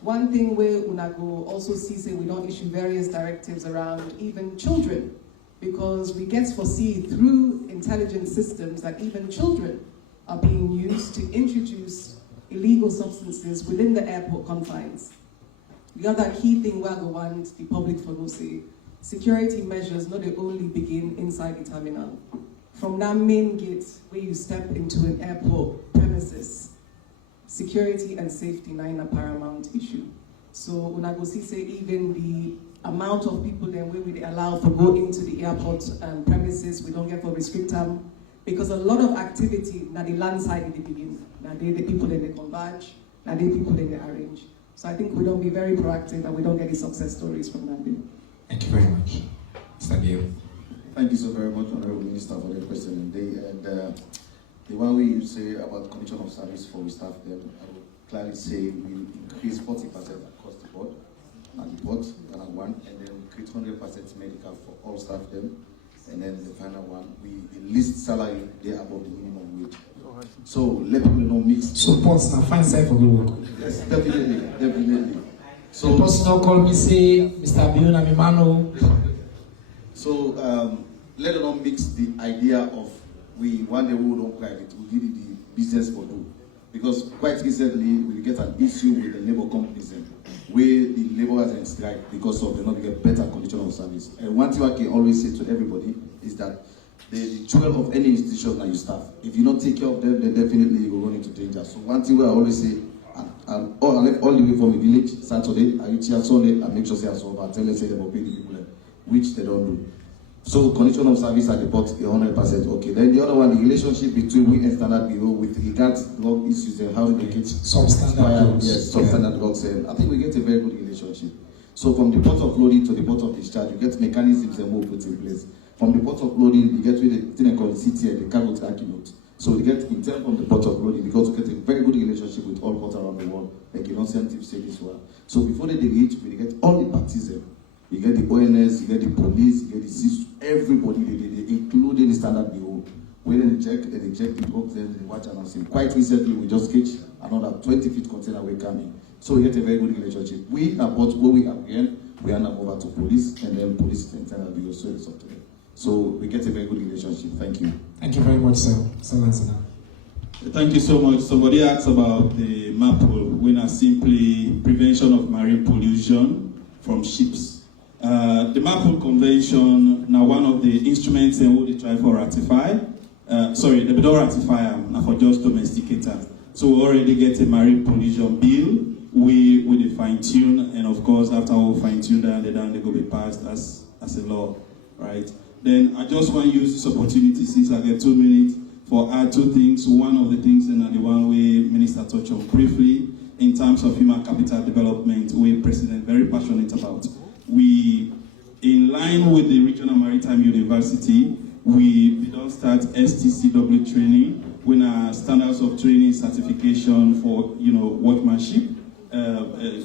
One thing where Unago also sees we don't issue various directives around even children, because we get to foresee through intelligence systems that even children are being used to introduce illegal substances within the airport confines. The other key thing we want the public to know, security measures not only begin inside the terminal. From that main gate where you step into an airport premises, security and safety are a paramount issue. So when I go see even the amount of people then where we allow to go into the airport premises, we don't get for restrict them, because a lot of activity now the land side in the beginning. Now they the people that they converge, now they people that they arrange. So I think we don't be very proactive and we don't get the success stories from that day. Thank you very much. Mr. Leo. Thank you so very much, Honorable Minister, for the question today. And the one way you say about condition of service for we staff them, I would clearly say we increase 40% across the board at the port, one, and then we create 100% medical for all staff them. And then the final one, we list salary there above the minimum wage. So let people know mix. Supports now find side for the work. Yes, definitely. So the person now call me say, Mr. Biona Mimano. So let them not mix the idea of we one day we don't private, we did the business for do. Because quite recently we get an issue with the labor companies where the laborers are in strike because of they not get better condition of service. And one thing I can always say to everybody is that the jewel of any institution that you staff, if you don't take care of them, then definitely you will run into danger. So one thing I always say, and all the way from the village, Saturday, I reach here Sunday, I make sure they are solved, I tell them say they will pay the people, which they don't do. So condition of service at the port 100% okay. Then the other one, the relationship between we and Standard Bureau with regards to drug issues and how they get substandard drugs. And I think we get a very good relationship. So from the port of loading to the port of discharge, you get mechanisms and more put in place. From the port of loading, you get with the thing called CTA, the cargo tracking note. So we get intel from the port of loading because we get a very good relationship with all ports around the world. Like you don't see anything say this one. So before they reach, we get all the parties. You get the ONS, you get the police, you get the CIS, everybody, including the Standard Bureau. When they check the drugs, then they watch and say. Quite recently, we just catch another 20-feet container we're coming. So we get a very good relationship. We about where we apprehend, we hand them over to police, and then police and Standard Bureau, so it's up to them. So we get a very good relationship. Thank you. Thank you very much, sir. Thank you so much. Somebody asked about the MAPOL, when are simply prevention of marine pollution from ships. The Maple Convention, now one of the instruments they will try for ratify. Sorry, they don't ratify them, for just domesticate them. So we already get a marine pollution bill. We fine tune, and of course after we fine tune that, then they go be passed as a law, right? Then I just want to use this opportunity since I get 2 minutes for add 2 things. One of the things, and the one way Minister touched on briefly, in terms of human capital development, we President very passionate about. We, in line with the Regional Maritime University, we don't start STCW training, with our standards of training certification for workmanship. We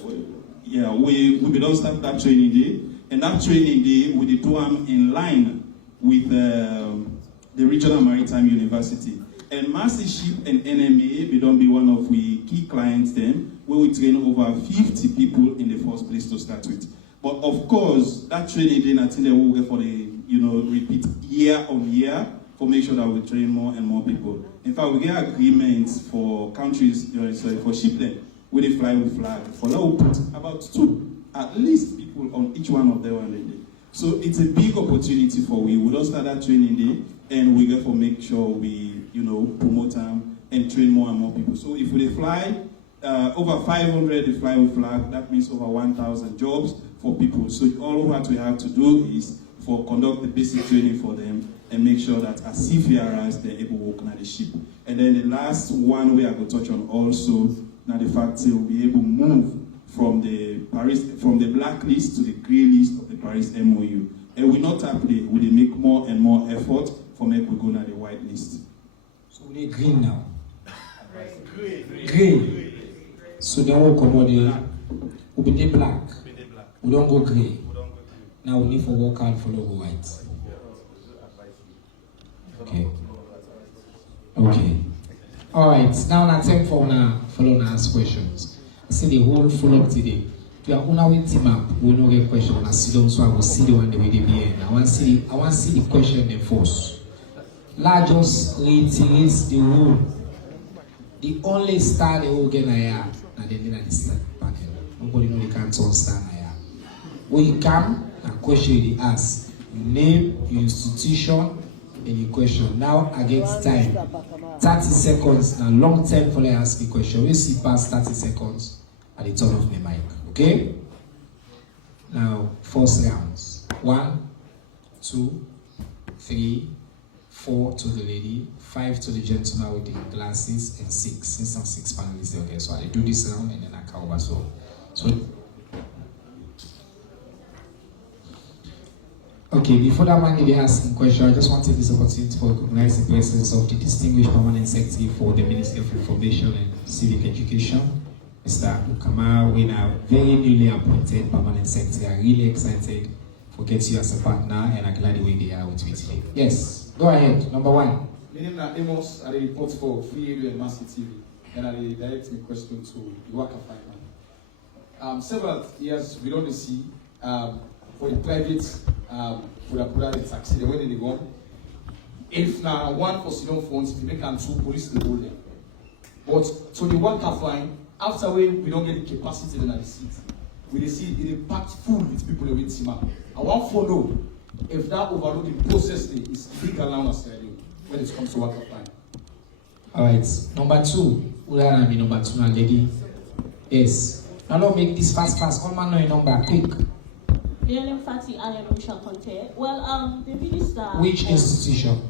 don't start that training day, and that training day we do them in line with the Regional Maritime University. And Mastership and NMA, we don't be one of we key clients them, where we train over 50 people in the first place to start with. But of course, that training day, I think they will get for the repeat year on year for make sure that we train more and more people. In fact, we get agreements for countries, for shipment, where they fly with flag. For now, we put about 2, at least people on each one of them on the day. So it's a big opportunity for we. We don't start that training day, and we get for make sure we, promote them and train more and more people. So if we fly over 500, they fly with flag. That means over 1,000 jobs for people. So all what we have to do is for conduct the basic training for them and make sure that as seafarers they're able to work on the ship. And then the last one we are going to touch on also, now the fact that we'll be able to move from the blacklist to the grey list of the Paris MOU. And we not happy, we make more and more effort for make we go to the white list. So we green now. Green. So then we'll come there, we'll be black. We don't go grey. Now we need to work hard for the white. Okay. All right. Now it's time for follow ask questions. I see the whole full up today. To your own team up, we no get question. I see them, so I will see the one the way they be. I want to see the question in force. Largest reiterates the rule. The only star they will get here, and then the star panel. Nobody know they can't turn star here. When you come, and question they ask, your name, your institution, and your question. Now against time, 30 seconds. Now long time for I ask the question. We see past 30 seconds at the turn of my mic. Okay? Now, first rounds. 1, 2, 3, 4 to the lady, 5 to the gentleman with the glasses, and 6. Since I'm 6 panelists there, so I do this round and then I come over. So okay, before that man be asking question, I just want to take this opportunity to recognize the presence of the distinguished permanent secretary for the Ministry of Information and Civic Education, Mr. Ukama. We are very newly appointed permanent secretary. I'm really excited for getting you as a partner, and I'm glad the way they are with me today. Yes, go ahead. Number 1. My name is Amos. I report for Free Radio and Massive TV, and I direct my question to the worker fireman. Several years we don't see for the private for the private taxi, the way they go. If now one for student phones, we make and 2 police they hold them. But so the worker fine, after we don't get the capacity in the seat, we see it packed full with people with Sima. I want to know if that overloading process is big allowance when it comes to worker fine. All right. Number 2. Who are be number 2 now, lady? Yes. Now don't make this fast. All man know your number. Quick. Leone Fati, I am Michelle Conte. Well, the minister. Which institution?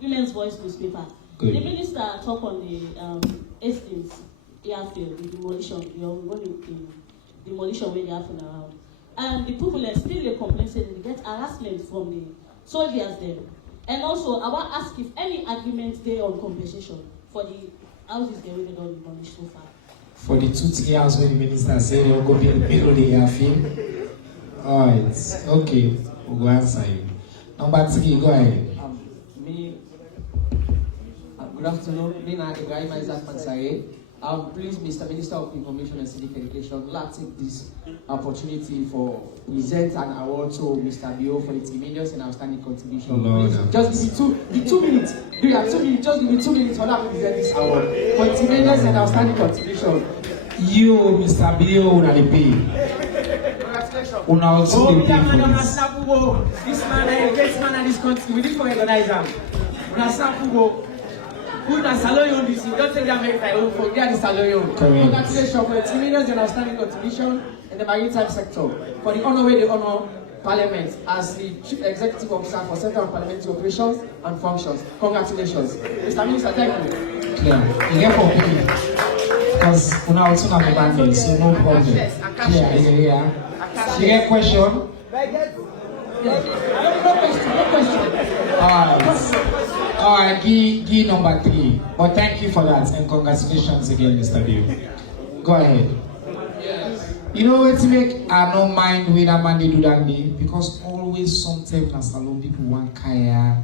Women's Voice newspaper. Good. The minister talked on the Hastings airfield, the demolition, the demolition where they happen around. And the people are still complaining they get harassment from the soldiers there. And also, I want to ask if any agreement there on compensation for the houses they already done demolished so far. For the 2-3 hours when the minister said they will go in the middle of the airfield. Alright, okay, we'll go answer you. Number 3, go ahead. Good afternoon. Me na Ibrahim Isaac Mansare. Please, Mr. Minister of Information and Civic Education, let's take this opportunity for present an award to Mr. Bio for the tremendous and outstanding contribution. Lord, please, just give me 2 minutes. Do you have 2 minutes? Just give me 2 minutes for that to present this award for tremendous and outstanding contribution. You, Mr. Bio, will not pay. Congratulations. Una also Oh, dey we pay are for man, this. this man, a great man in this country. We need to recognize him. Una Snapugo. Who na Saloyon this? Don't take that make I will forget the Saloyon. Congratulations for the tremendous and outstanding contribution in the maritime sector. For the honor way they honor Parliament as the Chief Executive Officer for Central and Parliamentary Operations and Functions. Congratulations. Mr. Minister, thank you. Clear. You get for people. Because una also na member so no problem. Clear, yeah. You get question? No question. Alright, give number 3. But thank you for that and congratulations again, Mr. Bill. Go ahead. Yes. You know what to make I don't mind when a man they do that day because always sometimes na salon people want kaya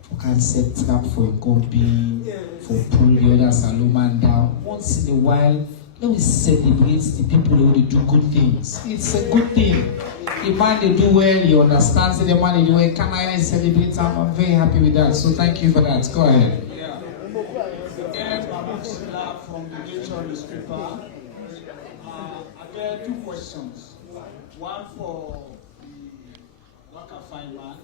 for can set trap for a company for pull the other salon man down. Once in a while, let me celebrate the people who they do good things. It's a good thing. The man they do well, he understands it, the man they do well. Can I celebrate him? I'm very happy with that. So thank you for that. Go ahead. Yeah. Again, from the Nature newspaper. I get 2 questions. One for the worker fireman,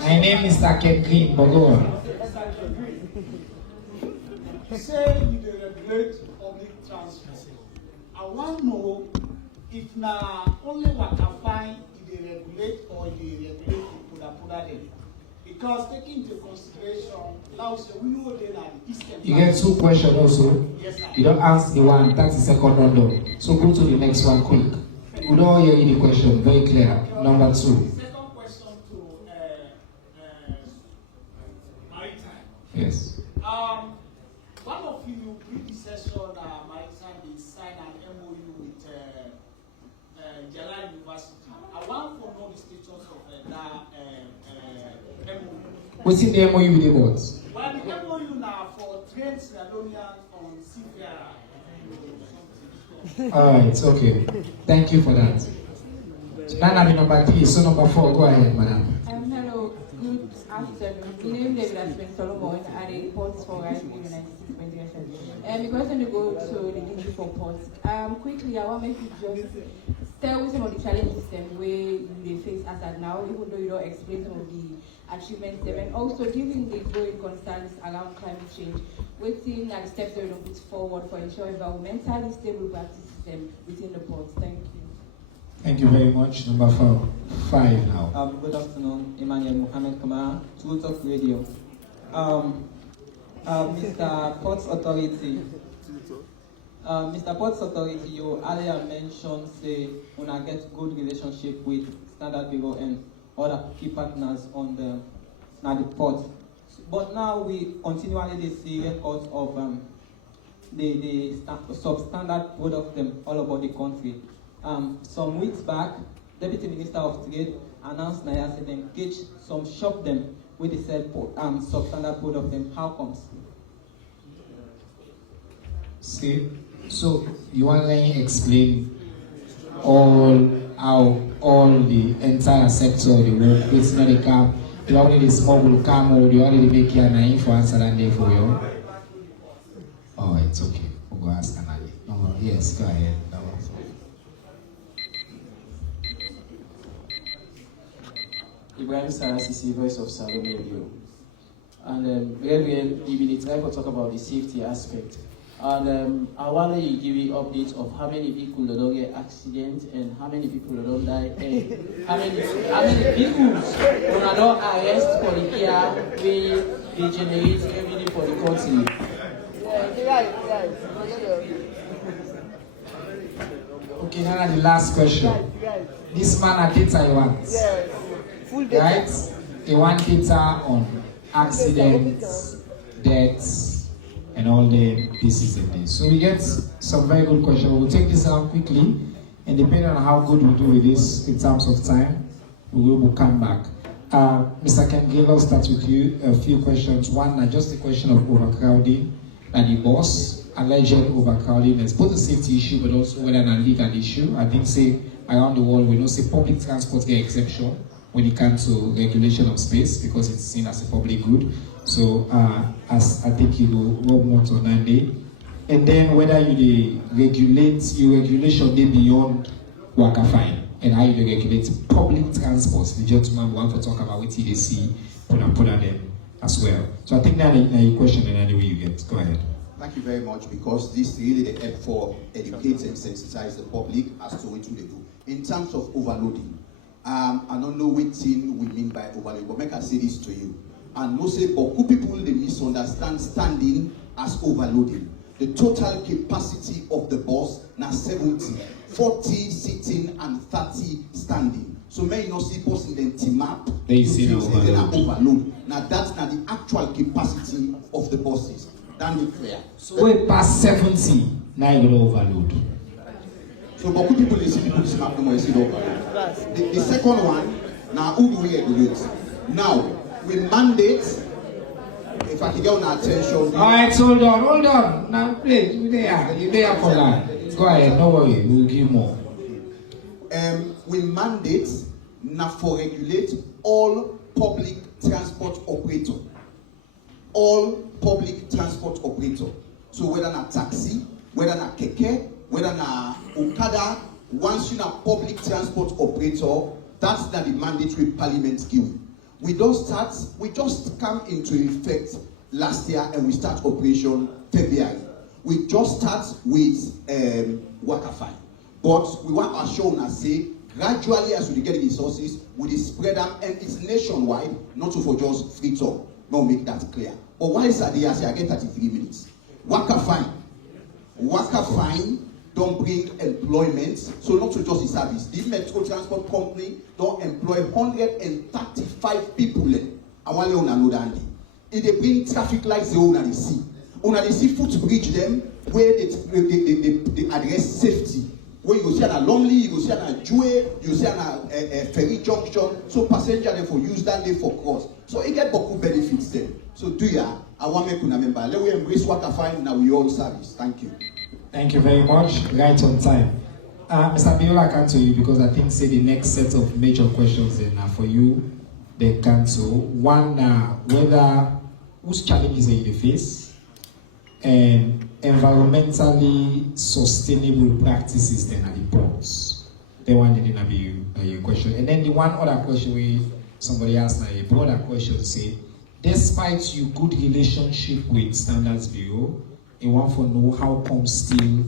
My name is Mr. Green, but go on. You say you dey regulate public transport. I want to know if na only waka fine you dey regulate or you dey regulate the puda dem. Because taking into consideration, now say we know they are the eastern. You get 2 questions also. Yes, sir. You don't ask the one, 30-second random. So go to the next one quick. We don't hear any question, very clear. Number 2. Second question to maritime. Yes. One of you predecessor maritime dey sign an MOU with Jala University. I want to know the status of that MOU. What's in the MOU with the boards? Well, the MOU now for trained Leonians on seafarer. Alright, okay. Thank you for that. So now I'm number 3, so number 4, go ahead, madam. Hello, good afternoon. My name is David Solomon, and I report for Rising United States FM. Because when you go to the DG for ports, quickly, I want to make you just tell me some of the challenges where you face as at now, even though you don't explain some of the achievements there, and also given the growing concerns around climate change, waiting at the steps that we don't put forward for ensuring environmentally stable practices within the ports. Thank you. Thank you very much. Number 5 now. Good afternoon, Emmanuel Mohammed Kamara, True Talk Radio. Mr. Ports Authority. Mr. Ports Authority, you earlier mentioned say when get good relationship with Standard Bureau and other key partners on the port. But now we continually see records of the substandard products all over the country. Some weeks back, Deputy Minister of Trade announced Naya said engage some shop them with the said substandard product them. How comes? See, so you want to explain how all the entire sector of the work, it's not a camp, you only the small will come or you only make your name for answer and day for you. Oh, it's okay. We'll go ask another. No, yes, go ahead. Ibrahim Sarasisi, Voice of Salome Radio. And we've been trying to talk about the safety aspect. And I want to give you updates of how many people don't get accidents and how many people don't die and how many vehicles don't arrest for the year they generate every day for the country. Okay, now the last question. This man at data he wants. Right? He wants data on accidents, deaths, and all the pieces of this. So we get some very good questions. We'll take this out quickly, and depending on how good we do with this in terms of time, we will come back. Mr. Kengele, I'll start with you. A few questions. One, just a question of overcrowding and the boss, alleged overcrowding is both a safety issue, but also whether or not legal issue. I think, say, around the world, we know, say, public transport get exception when it comes to regulation of space because it's seen as a public good. So, as I think you go one more to 9 day, and then whether you regulate your regulation dey beyond waka fine, and how you regulate public transport. The gentleman want to talk about what they see, put them as well. So I think that's a question in any way you get. Go ahead. Thank you very much, because this really the help for educate and sensitize the public as to what they do. In terms of overloading, I don't know what thing we mean by overloading, but make I say this to you. And no say, but people they misunderstand standing as overloading. The total capacity of the bus now 70, 40 sitting and 30 standing. So may not see bus in the team map. They see overload. Now that's not the actual capacity of the buses. That is clear. So we pass 70, now you go overload. So but people they see people this map no more see overload. The second one, now who do we regulate? Now we mandate. If I can get on attention. All right, hold on. Now, please, you there for that. Go ahead, no worry, we'll give more. We mandate now for regulate all public transport operator. All public transport operator. So whether na taxi, whether na keke, whether na okada, once you na public transport operator, that's not the mandatory parliament give. We just come into effect last year and we start operation February. We just start with waka fine. But we want to show and say gradually as we get resources, we spread them and it's nationwide, not for just free talk. Now make that clear. But why is that I say I get 33 minutes? Waka fine. Waka fine don't bring employment, so not to just the service. The Metro Transport Company don't employ 135 people. I want to know that. If they bring traffic lights, they own the sea. On the sea footbridge them where they address safety. Where you see a Lonely, you see a Jue, you see a ferry junction, so passenger they for use that day for cross. So it get beaucoup benefits there. So do ya? I want to remember. Let we embrace Waka fine now we own service. Thank you. Thank you very much. Right on time. Mr. Biola, I come to you because I think say the next set of major questions then for you, they cancel. One, whether whose challenges are in the face, and environmentally sustainable practices then are the ports. The one didn't be your question. And then the one other question we somebody asked a broader question say, despite your good relationship with Standards Bureau, you want to know how come still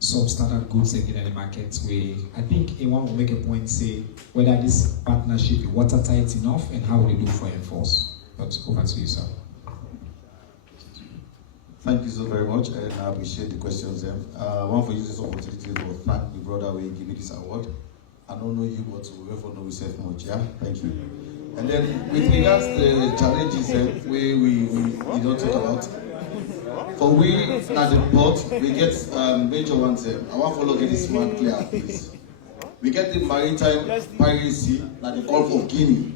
substandard goods again in the market where I think you want to make a point say whether this partnership is watertight enough and how we do for enforce. But over to you, sir. Thank you so very much, and I appreciate the questions. I want to use this opportunity to thank the brother who gave me this award. I don't know you, but we will know yourself much. Yeah, thank you. And then with regards to the challenges we don't talk about. For we at the port, we get major ones. I want to follow get this one clear, please. We get the maritime piracy, like the Gulf of Guinea.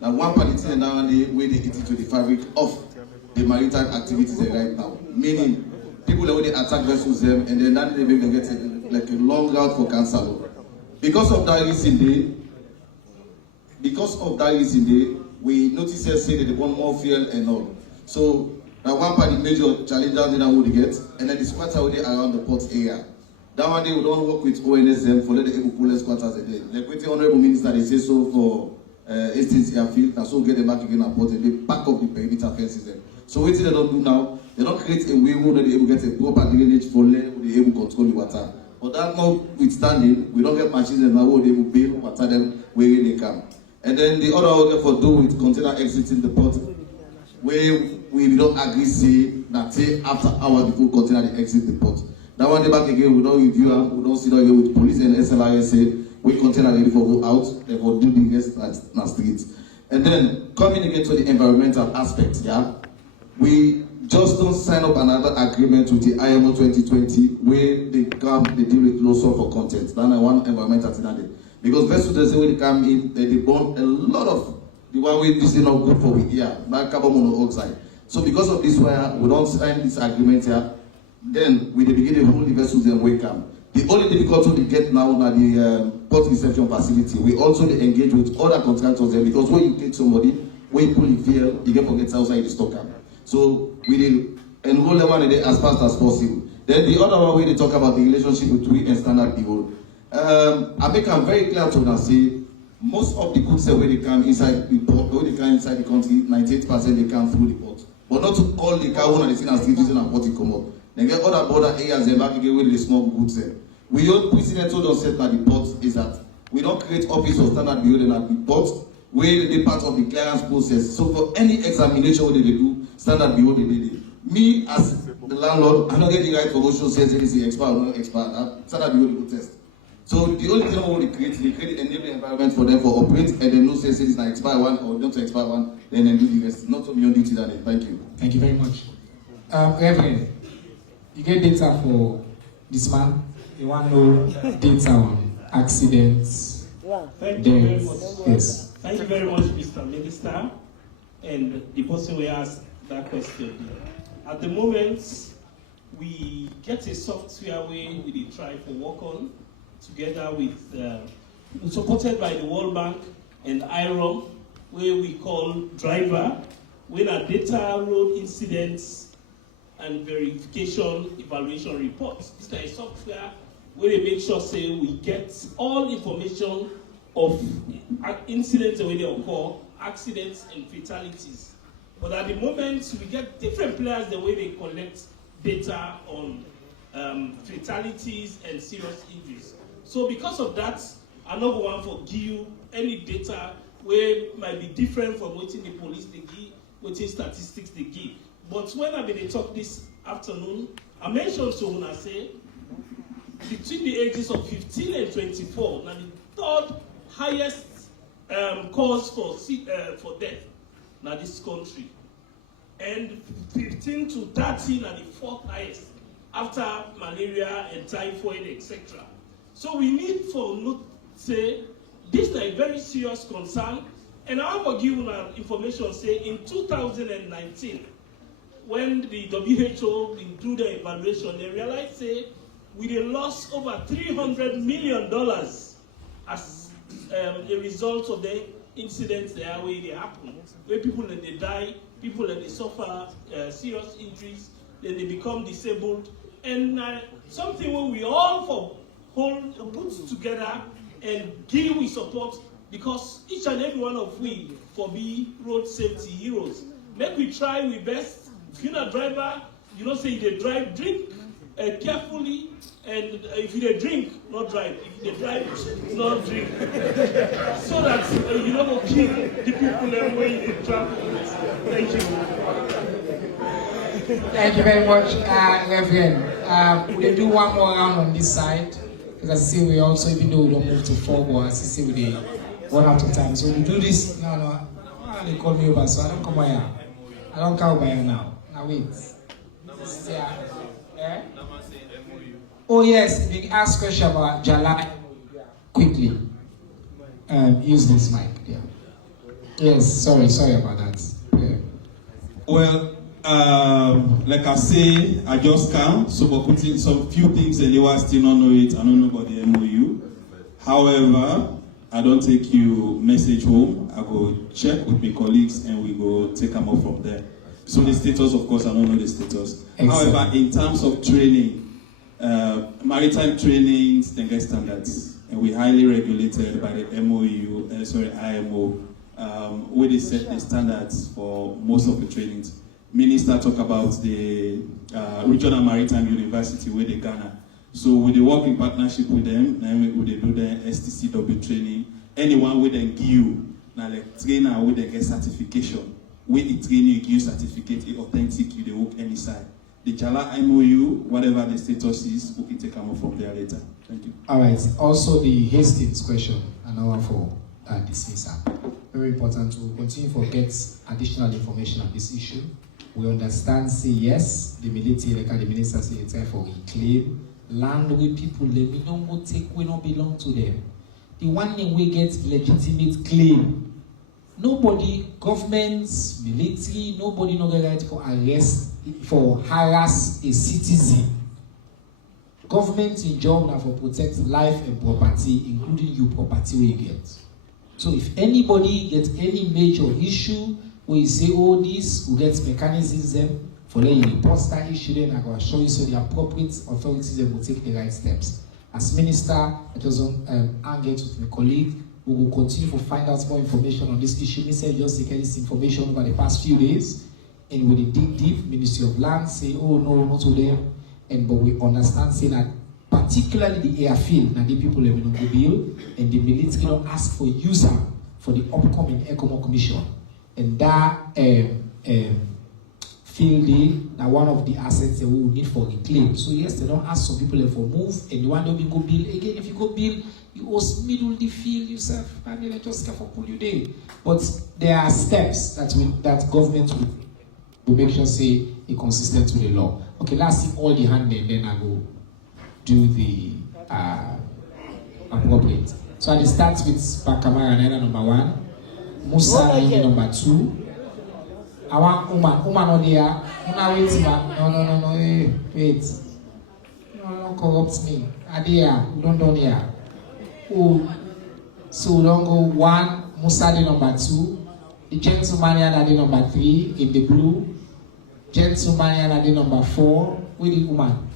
Now one party now the way they get into the fabric of the maritime activities right now. Meaning people that when they attack vessels them and then that they get like a long route for cancer. Because of that reason we notice here say that they want more fuel and all. So now one part the major challenge that they would get, and then the squatter would around the port area. That one day we don't work with ONSM for let the able pull squatters again. Like with the honorable minister, they say so for Hastings Airfield, and so get them back again at port and they back up the perimeter fences there. So what they don't do now, they don't create a way where they able to get a proper drainage for land where they able to control the water. But that notwithstanding, we don't get machines and now they will bail water them where they come. And then the other order for do with container exiting the port, where we don't agree say that say after hour the full container they exit the port. That one day back again, we don't review them, we don't sit down here with police and SLIS say we container ready for go out, they will do the rest at the streets. And then coming again to the environmental aspect, yeah. We just don't sign up another agreement with the IMO 2020 where they deal with low sulfur content. That's one environmental thing. Because vessels they say when they come in, they burn a lot of the one way this is not good for we here, like carbon monoxide. So because of this why we don't sign this agreement here, then we begin to hold the vessels and wake up. The only difficulty we get now are the port reception facility. We also engage with other contractors there because when you take somebody, when you pull in fuel, you get forget outside the stock camp. So we enroll them as fast as possible. Then the other one where they talk about the relationship between and standard bureau. I make them very clear to them say most of the goods where they come inside the port, where they come inside the country, 98% they come through the port. But not to all the car and the thing and still using and port it come up. Then get other border areas they back again with the small goods there. We don't president told us that the port is that we don't create office of standard bureau at the port where they part of the clearance process. So for any examination what they do, standard bureau they did it. Me as the landlord, I don't get the right for motion says it is expired or not expired. Standard bureau they go test. So the only thing I want to create, they create an enabling environment for them for operate, and then no says it is an expired one or not to expire one, then do the rest. Not to be on duty than it. Thank you. Thank you very much. Reverend, you get data for this man? You want to know data on accidents? Thank you very much. Yes. Thank you very much, Mr. Minister, and the person who asked that question. At the moment, we get a software where we try to work on, together with, supported by the World Bank and IROM, where we call Driver, when our data road incidents and verification evaluation reports. This is a software where they make sure say we get all information of incidents the way they occur, accidents and fatalities. But at the moment, we get different players the way they collect data on fatalities and serious injuries. So because of that, I'm not going to give you any data where might be different from what the police they give, what statistics they give. But when I've been talk this afternoon, I mentioned to when I say between the ages of 15 and 24, now the third highest cause for death in this country, and 15 to 30 are the fourth highest after malaria and typhoid, etc. So we need for note say this is a very serious concern, and I want to give you information say in 2019, when the WHO do the evaluation, they realized say we lost over $300 million as a result of the incidents there where they happen, where people then they die, people then they suffer serious injuries, then they become disabled, and something where we all put together and give we support, because each and every one of we for be road safety heroes. Make we try we best. If you're a driver, you don't say they drive, drink carefully, and if you drink, not drive. If you drive, not drink. So that you don't kill the people that way they travel. Thank you. Thank you very much, Reverend. We'll do one more round on this side, because I see we also, even though we don't move to 4 more, I see we did one out of time. So we do this. No, they call me over, so I don't come by here. I don't come by here now. Now wait. Oh yes, they ask question about Jala quickly. Use this mic. Yeah. Yes, sorry about that. Yeah. Well, like I say, I just come, so we're putting some few things and you still don't know it. I don't know about the MOU. However, I don't take you message home. I go check with my colleagues and we go take them up from there. So the status, of course, I don't know the status. Excellent. However, in terms of training, maritime training standards, and we highly regulated by the IMO, where they set the standards for most of the trainings. Minister talk about the Regional Maritime University where they Ghana. So we work in partnership with them, and we do the STCW training. Anyone with them give now like trainer with they get certification. When the training give certificate, it authentic, you they work any side. The Jala MOU, whatever the status is, we can take them up from there later. Thank you. All right. Also, the Hastings question, an hour for dismissal. Very important to continue to get additional information on this issue. We understand, say yes, the military, like the minister say it's time for reclaim. Land with people, we don't go take, we don't belong to them. The one thing we get legitimate claim. Nobody, governments, military, nobody no get right for arrest, for harass a citizen. Government in job now for protect life and property, including your property we get. So if anybody gets any major issue where you say, oh, this, we get mechanisms For letting report that issue, then I will assure you so the appropriate authorities will take the right steps. As minister, it was engaged with my colleague. We will continue to find out more information on this issue. We said just get this information over the past few days, and we dig deep. Ministry of Land say, oh no, not today, and but we understand say that particularly the airfield, now the people living on the bill, and the military don't ask for user for the upcoming ECOMO commission, and that field day now one of the assets that we will need for reclaim. So yes, they don't ask some people for move, and the one that we go build again. If you go build, you also middle the field yourself, and then just care for pull you there. But there are steps that government will make sure say it consistent with the law. Okay, let's see all the hand, and then I go do the appropriate. So I start with Bakamara number 1, Musa number 2. I want Uma on there. No, wait. No, corrupt me. Adia, don't here. Oh, so don't go 1, Musa number 2, the gentleman the number 3 in the blue, gentleman the number 4, with the woman.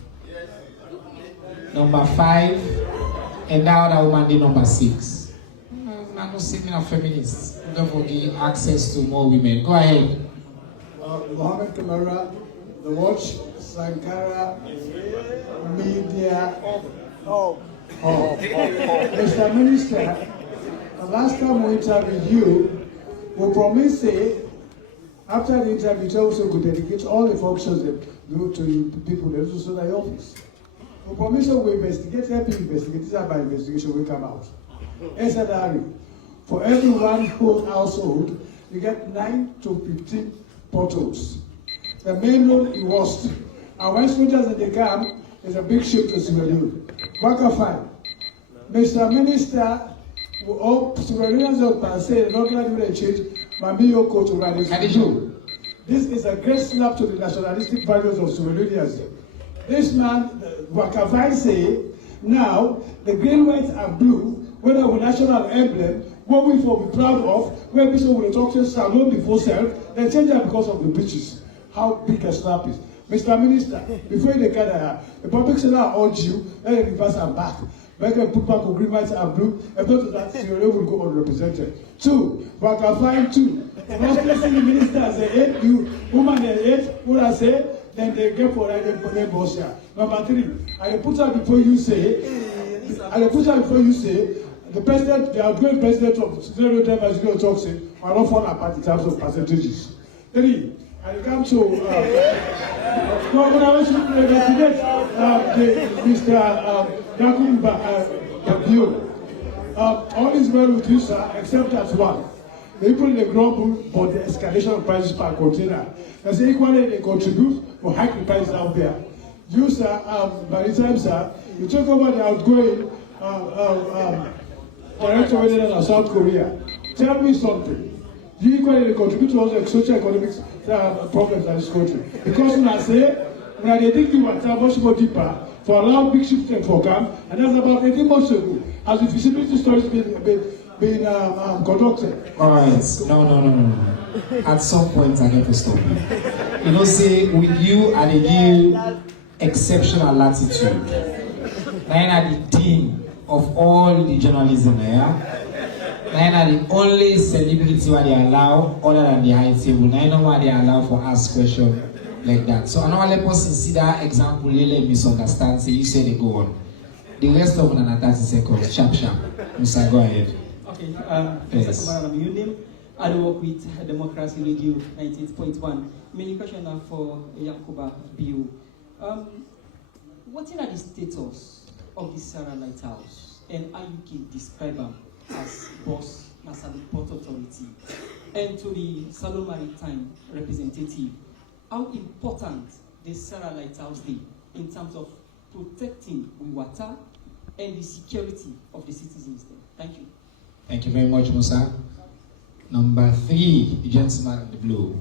Number 5, and that other woman the number 6. I'm not saying I'm a feminist. Don't forget access to more women. Go ahead. Mohammed Kamara, The Watch, Sankara, Media. Mr. Minister, the last time we interviewed you, we promised after the interview, you also could dedicate all the functions to people that also the office. We promised we investigate, help you investigate. This is by investigation will come out. SLR, for every one whole household, you get 9 to 15 potholes. The main road is worst. And when soldiers in the camp, there's a big ship to Sierra Leone. Wakafai. Mr. Minister, Sierra Leone's can say, not like you change, Mamiyo Koto Radishu. This is a great slap to the nationalistic values of Sierra Leoneans. This man, Wakafai say, now the green, white, and blue, whether a national emblem, what we will be proud of, where people will talk to salon before self, they change that because of the breaches. How big a slap is. Mr. Minister, before you get the public sector urge you, let it reverse and back. Make a put back of green, white, and blue, and not that Sierra will go unrepresented. 2, Wakafai 2. Once you see the minister as a 8, you woman at 8, what I say, then they get for their boss here. Number 3, I put out before you say, the president, the outgoing president of Sierra Leone, as you talk, say, are not falling apart in terms of percentages. 3, I come to when I was to investigate Mr. Yakub Babio. All is well with you, sir, except that one. The people in the grumble for the escalation of prices per container. They say equally they contribute for hike the prices out there. You, sir, by the time, sir, you talk about the outgoing director of South Korea. Tell me something. Do you equally contribute to all the socio-economic problems in this country? Because when I say, when I think you are much more deeper for allowing big ships to come, and that's about 18 months ago, as the feasibility studies been conducted. All right, no. At some point, I have to stop you. You know, say, with you, I give exceptional latitude. I am the dean of all the journalism here. I am the only celebrity where they allow, other than the high table. I know why they allow for ask questions like that. So I know let us see that example, let misunderstand, say you say they go on. The rest of them are 30 seconds, sharp. Mr. Go ahead. Okay, yes. Your name, I work with Democracy Radio 98.1. Many questions are for Yakuba Bio. What is the status of the Sarah Lighthouse and how you can describe them as boss, as a port authority? And to the Salon Maritime representative, how important the Sarah Lighthouse is in terms of protecting the water and the security of the citizens there? Thank you. Thank you very much, Musa. Number 3, the gentleman in the blue.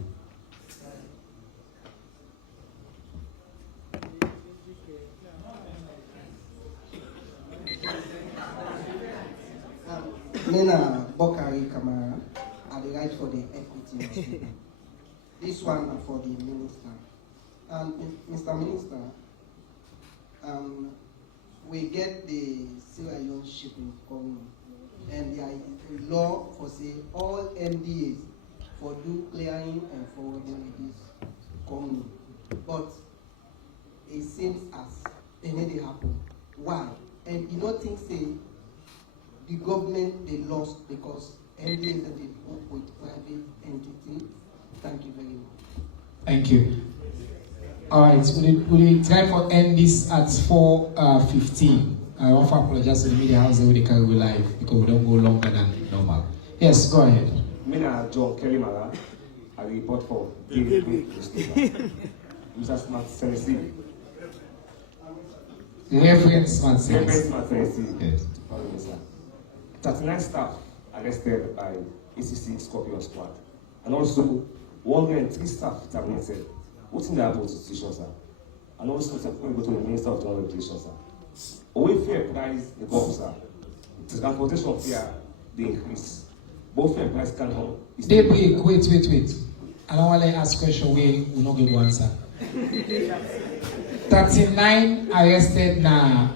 Nena Bokari Kamara, I write for the equity. This one for the minister. Mr. Minister, we get the Sierra Leone shipping coming, and there is a law for say all MDAs for do clearing and forwarding this coming, but it seems as they need to happen. Why? And you don't think say the government they lost because MDAs that they work with private entities. Thank you very much. Thank you. All right, we try for end this at 4:15. I want to apologize to the media house that we carry live because we don't go longer than normal. Yes, go ahead. Mina John Kelly Mara, I report for David Mr. Smart Tennessee. Reverend Smart Tennessee. Yes. 39 staff arrested by ACC Scorpion Squad, and also 103 staff terminated. What's in the about situation, sir? And also, sir, going to go to the Minister of General Education, sir. Away fair price, the go up, sir. Transportation fare, they increase. Both fair price can hold. Wait. I don't want to ask question we will not give one answer. 39 arrested now.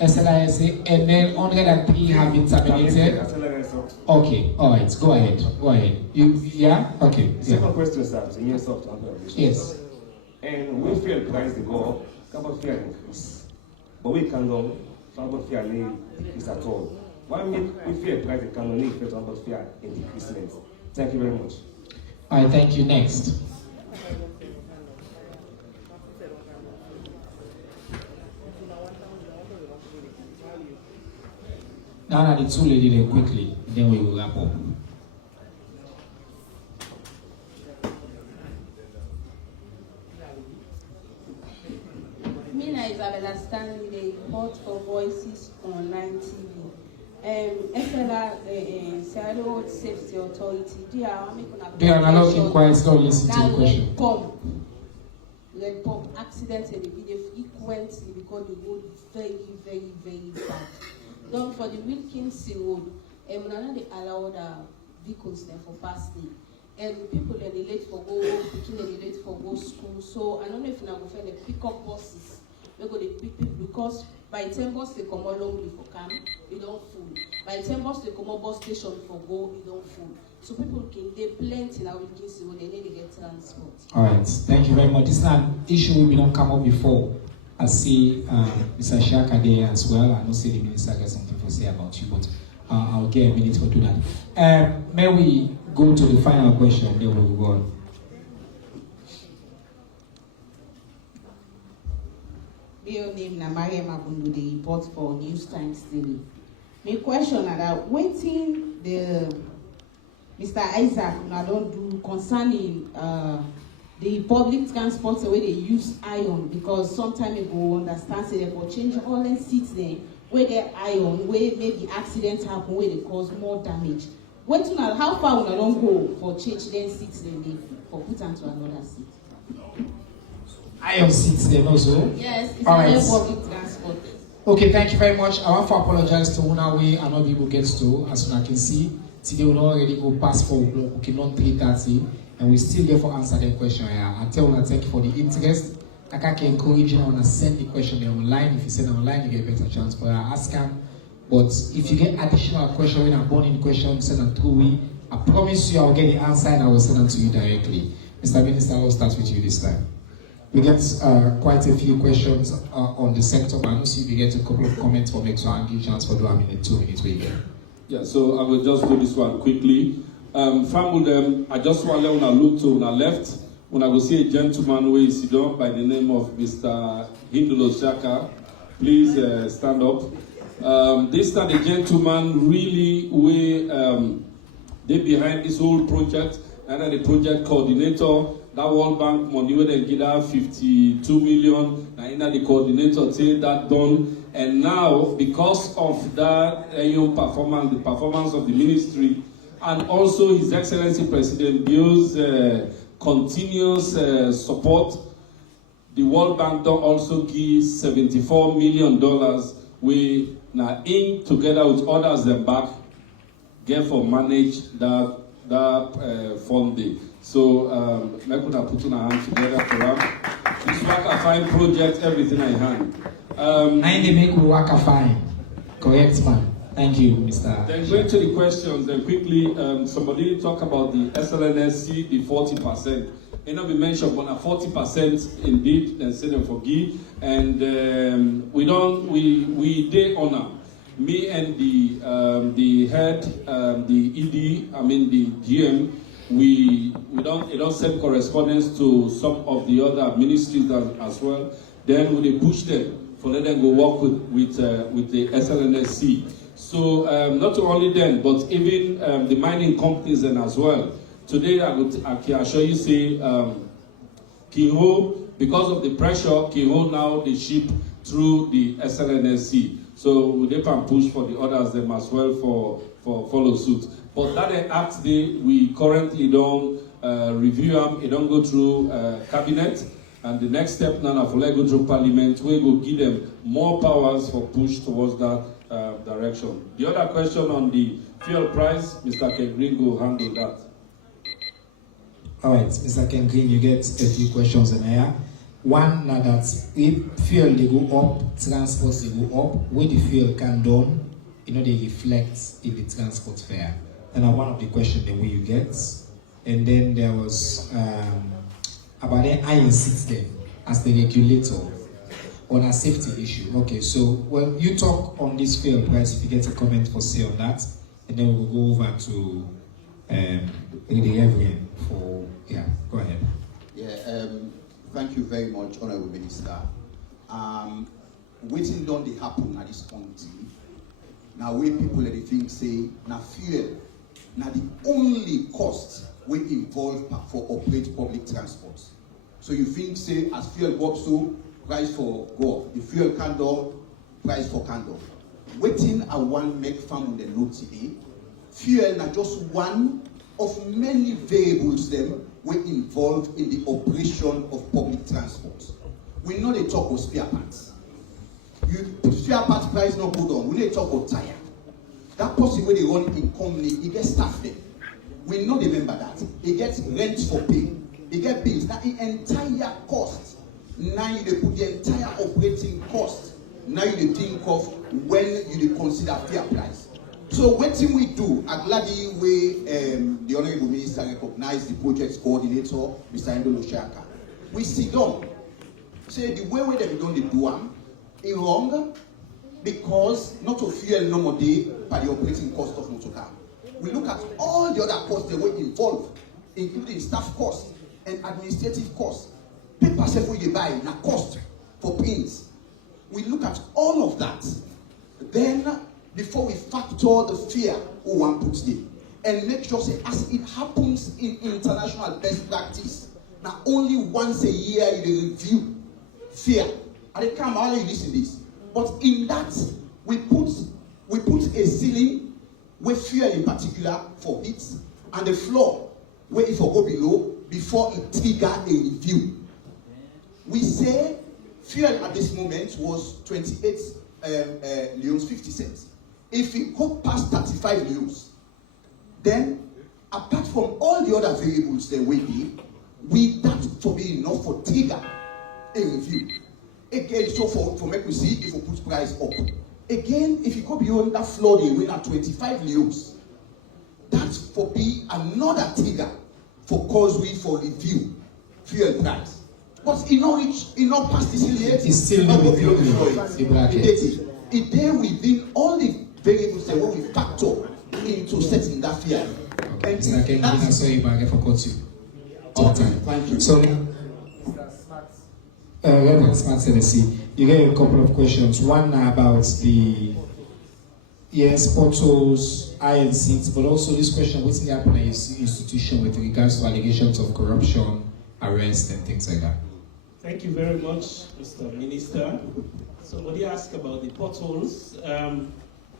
SLISA, and then 103 have been terminated. Okay, all right, go ahead. Yeah? Okay. Second question, sir, to Minister of General Education. Yes. And we feel price they go up, carbon fare increase. But we cannot, carbon fare increase at all. Why make we feel price they cannot need for carbon fare in decreasement? Thank you very much. All right, thank you. Next. Now, the two ladies quickly, then we will wrap up. Mina Isabella Stanley, the report for Voices Online TV. SLR, Sierra Leone Safety Authority, they are not quiet, don't listen to the question. Red pump accidents and the frequently because the road is very bad. Done for the Wilkins Road, and they allow the vehicles there for passing. And people are late for go, picking and late for go school. So I don't know if now we find the pickup buses. We go to pick people because by the time bus they come along for camp, you don't full. By the time bus they come bus station for go, you don't full. So people can get plenty now Wilkins Road, they need to get transport. All right, thank you very much. This is an issue we don't come up before. I see Mr. Shaka there as well. I don't see the minister got something to say about you, but I'll get a minute to do that. May we go to the final question, then we'll go on. Your name na Maria Mabundu, the report for News Times TV. My question is that waiting the Mr. Isaac now don't do concerning the public transport where they use iron, because sometime ago understand say they for change all the seats there where they iron, where maybe accidents happen, where they cause more damage. How far we don't go for change then seats then they for put onto another seat? Iron seats then also? Yes, it's all right. Public transport. Okay, thank you very much. I want to apologize to one way and not people gets to, as soon as I can see. Today we already go past 4 o'clock, okay, not 3:30. And we still there for answer the question here. I tell you, thank you for the interest. I can encourage you to send the question there online. If you send it online, you get a better chance for ask them. But if you get additional question, when I'm burning question, send them through me. I promise you I'll get the answer and I will send them to you directly. Mr. Minister, I'll start with you this time. We get quite a few questions on the sector, but I don't see if you get a couple of comments for next one. I'll give you a chance for doing in 2 minutes we get. Yeah, so I will just do this one quickly. Family, I just want to look to our left. When I go see a gentleman who is down by the name of Mr. Hindulo Shaka, please stand up. This time the gentleman really they behind this whole project, and the project coordinator, that World Bank money where they get out 52 million, and the coordinator say that done. And now, because of that performance, the performance of the ministry, and also His Excellency President Bio's continuous support, the World Bank also gives $74 million. We now in together with others and back, get for manage that funding. So make una put una hand together for them. This Waka Fine project, everything I hand. Nine they make Waka Fine. Correct, man. Thank you, Mr. Then going to the questions, then quickly, somebody talk about the SLNSC, the 40%. You know, we mentioned but 40% indeed, and say them for give. And we did honor. Me and the head, the ED, I mean the GM, we don't send correspondence to some of the other ministries as well. Then we push them for let them go work with the SLNSC. So not only them, but even the mining companies then as well. Today I can assure you say Kiho, because of the pressure, Kiho now they ship through the SLNSC. So they can push for the others them as well for follow suit. But that act we currently don't review them, it don't go through cabinet. And the next step now for let go through parliament, we will give them more powers for push towards that direction. The other question on the fuel price, Mr. Ken Green will handle that. All right, Mr. Ken Green, you get a few questions in here. One, now that if fuel they go up, transports they go up, where the fuel can down, you know, they reflect in the transport fare. And one of the questions the way you get. And then there was about the iron sits there as the regulator on a safety issue. Okay, so well, you talk on this fuel price if you get a comment for say on that, and then we'll go over to the Reverend for go ahead. Thank you very much, Honorable Minister. Waiting don't they happen at this point. Now we people that they think say now fuel now the only cost we involve for operate public transport. So you think say as fuel go up so price for go up. The fuel can down, price for can down. Waiting I want make farm the note today. Fuel now just one of many variables them we involved in the operation of public transport. We know they talk about spare parts. You spare parts price not go down. We know they talk about tire. That person where they run in company, he gets staff there. We know they remember that. He gets rent for pay. He gets bills. Now the entire cost. Now you put the entire operating cost. Now you think of when you consider fair price. So what thing we do, I'm glad the Honorable Minister recognized the project coordinator, Mr. Ndolo Shaka. We sit down, say the way that we don't do them, is wrong because not to fuel no more day by the operating cost of motor car. We look at all the other costs that were involved, including staff costs and administrative costs. Paper self we buy, na cost for pins. We look at all of that. Then before we factor the fear who one puts there and make sure say as it happens in international best practice, now only once a year you review fear. At the time all you listen this. But in that we put a ceiling with fuel in particular for it and the floor where it will go below before it trigger a review. We say fuel at this moment was 28 leones 50 cents. If we go past 35 leones, then apart from all the other variables that we did, we that for be enough for trigger a review. Again, so for make we see if we put price up. Again, if you go beyond that floor, they win at 25 leones. That's for be another trigger for cause we for review fuel price. But it not past the ceiling. It's still not below the bracket. It there within all the variables that we factor into setting that fear. Okay, Mr. Ken, I saw you back for cut you. Thank you. So, Reverend Smart CDC, you get a couple of questions. One about the portals, iron seats, but also this question: what's happening in your institution with regards to allegations of corruption, arrest, and things like that? Thank you very much, Mr. Minister. Somebody asked about the potholes.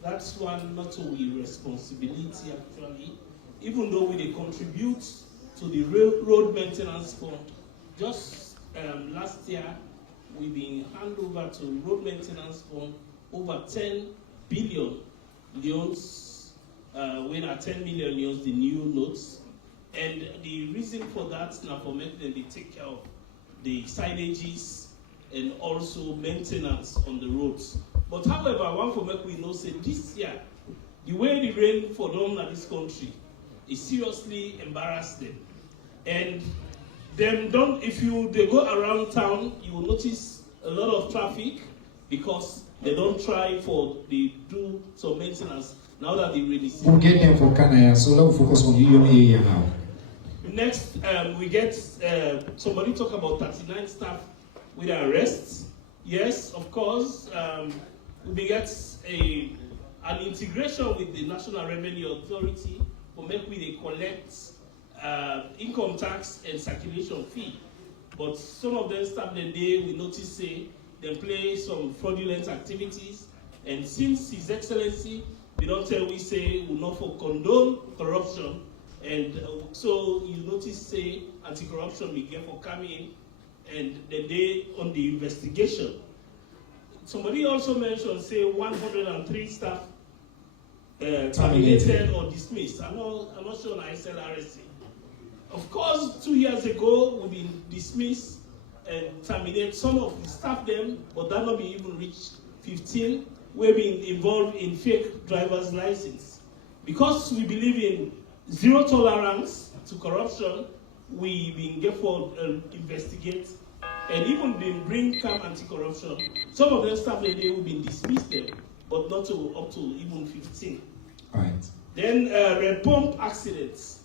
That's one not only responsibility actually, even though we contribute to the road maintenance fund. Just last year, we've been handed over to road maintenance fund over 10 billion leones when at 10 million use the new notes. And the reason for that now for making them take care of the signages and also maintenance on the roads. But however, one for make we know say this year, the way the rain for them in this country is seriously embarrassed them. And them don't, if they go around town, you will notice a lot of traffic because they don't try they do some maintenance now that they really see. We'll get them for Canada, so let's focus on the area now. Next, we get somebody talk about 39 staff with arrests. Yes, of course, we get an integration with the National Revenue Authority for make we collect income tax and circulation fee. But some of them start the day, we notice say they play some fraudulent activities, and since His Excellency, we don't tell we say we not for condone corruption, and so you notice say anti-corruption we get for coming in, and the day on the investigation. Somebody also mentioned say 103 staff terminated or dismissed. I'm not sure on SLRSC. Of course, 2 years ago we've been dismissed and terminated some of the staff them, but that not be even reached 15. We've been involved in fake driver's license. Because we believe in zero tolerance to corruption, we've been careful investigate and even been bring camp anti-corruption. Some of them staff they will be dismissed them, but not up to even 15. All right. Then red pump accidents.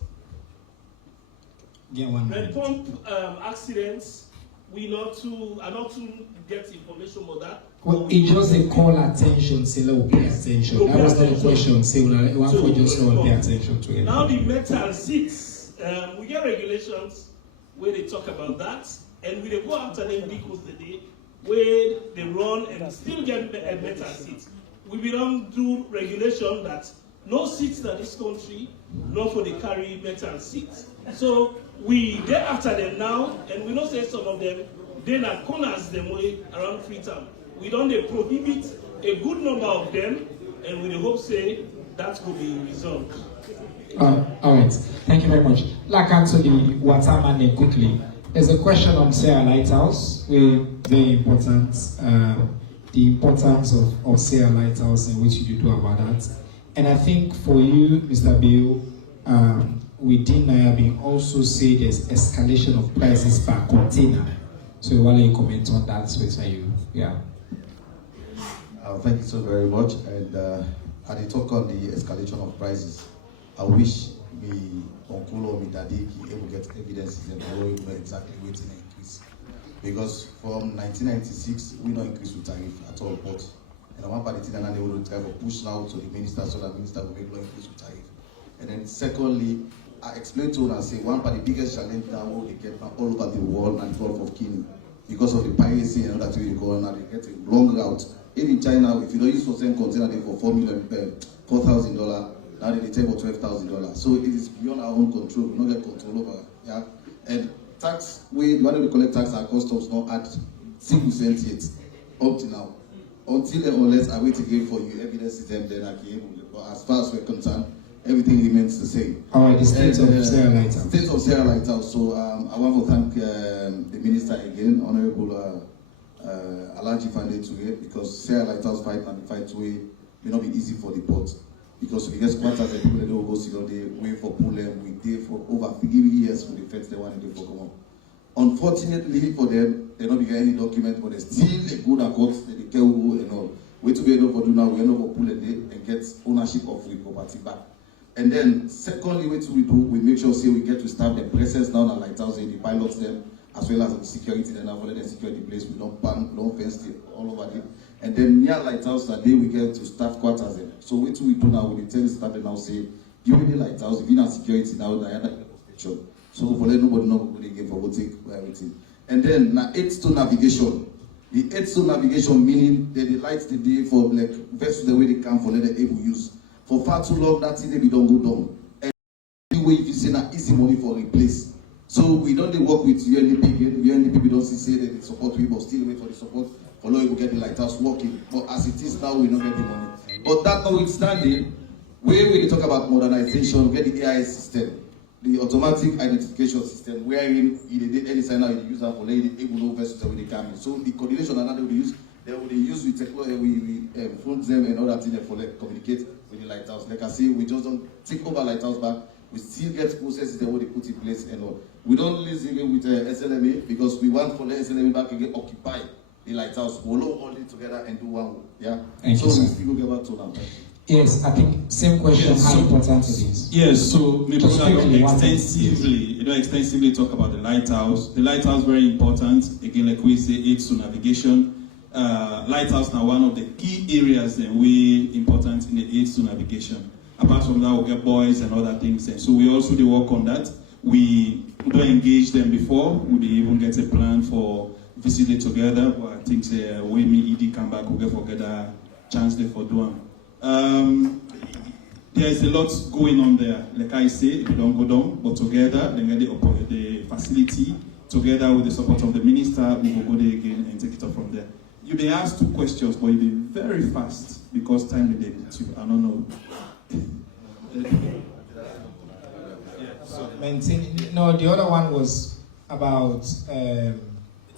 Get one red pump accidents, are not to get information about that. Well, it just a call attention, say let's pay attention. That was the question, say one for just pay attention to it. Now the metal seats, we get regulations where they talk about that, and we go after them vehicles today where they run and still get a metal seat. We don't do regulation that no seats in this country, not for the carry metal seats. So we get after them now, and we know say some of them, they not corners them way around Freetown. We don't prohibit a good number of them, and we hope say that will be resolved. All right, thank you very much. Like answer the Waterman quickly. There's a question on Sierra Lighthouse, very important. The importance of Sierra Lighthouse and what you do about that. And I think for you, Mr. Bill, within Nairobi also say there's escalation of prices per container. So why don't you comment on that space for you? Yeah. Thank you so very much. And at the talk on the escalation of prices, I wish me Uncle or me Daddy able get evidences and how we know exactly what's in increase. Because from 1996, we don't increase with tariff at all. But and one party then they will try to push now to the minister so that the minister will make no increase with tariff. And then secondly, I explained to her and say one of the biggest challenge now they get all over the world and Gulf of Guinea because of the piracy and that way they go on and they get a long route. Even in China, if you don't use for same container they for $4,000, now they take for $12,000. So it is beyond our own control. We don't get control over. Yeah, and tax we when we collect tax our customs not add 6% yet up to now. Until and unless I wait again for you evidence them, then I can. But as far as we're concerned, everything remains the same. All right, the state of Sierra Lighthouse. State of Sierra Lighthouse. So I want to thank the minister again, Honorable Alaji Fande Touye, because Sierra Lighthouse fight and the fight way may not be easy for the port. Because we get squatters and people that don't go see they wait for Pulem, we did for over 3 years for the feds they want to do for come on. Unfortunately for them, they don't get any document, but they still a good accord that they tell who and all. Wait to be able to do now, we end up for Pulem and get ownership of the property back. And then, secondly, what we do, we make sure say we get to start the presence now at Lighthouse, the pilots them, as well as the security, then after they secure the place, we don't ban, we don't fence it all over it. And then near Lighthouse, that day we get to staff quarters then. So what we do now, we tell the staff now say, during the Lighthouse, if you not security now, the other protection. So for let nobody know what they give for what take everything. And then now 8-stone navigation. The 8-stone navigation meaning that the lights the day for like vessels the way they come for let them able use. For far too long, that thing they don't go down. And anyway, if you say that easy money for replace. So we don't work with UNDP. UNDP we don't say that they support we, but still wait for the support for law to get the lighthouse working. But as it is now, we don't get the money. But that notwithstanding, Where we talk about modernization, we get the AI system, the automatic identification system, wherein any signer you use that for lady able know versus when they come in. So the coordination and that they will use with technology, we phone them and all that thing for like communicate with the lighthouse. Like I say, we just don't take over lighthouse back. We still get processes that they put in place and all. We don't live even with SLMA because we want for the SLMA back again occupy the lighthouse, we'll all it together and do one. Yeah. Thank so you, we sir. still get back to now. Yes, I think same question. Yes, How so- important it is? Yes, so maybe Just I don't quickly, one extensively talk about the lighthouse. The lighthouse very important. Again, like we say, aids to navigation. Lighthouse now one of the key areas that we important in the aids to navigation. Apart from that, we get boys and other things. And so we also do work on that. We don't engage them before. We even get a plan for visiting together. But I think when me ED come back, we'll get a chance there for doing. There is a lot going on there. Like I say, we don't go down, but together, they get the facility, together with the support of the minister, we will go there again and take it up from there. You may ask 2 questions, but you'll be very fast because time is limited too. I don't know. No, the other one was about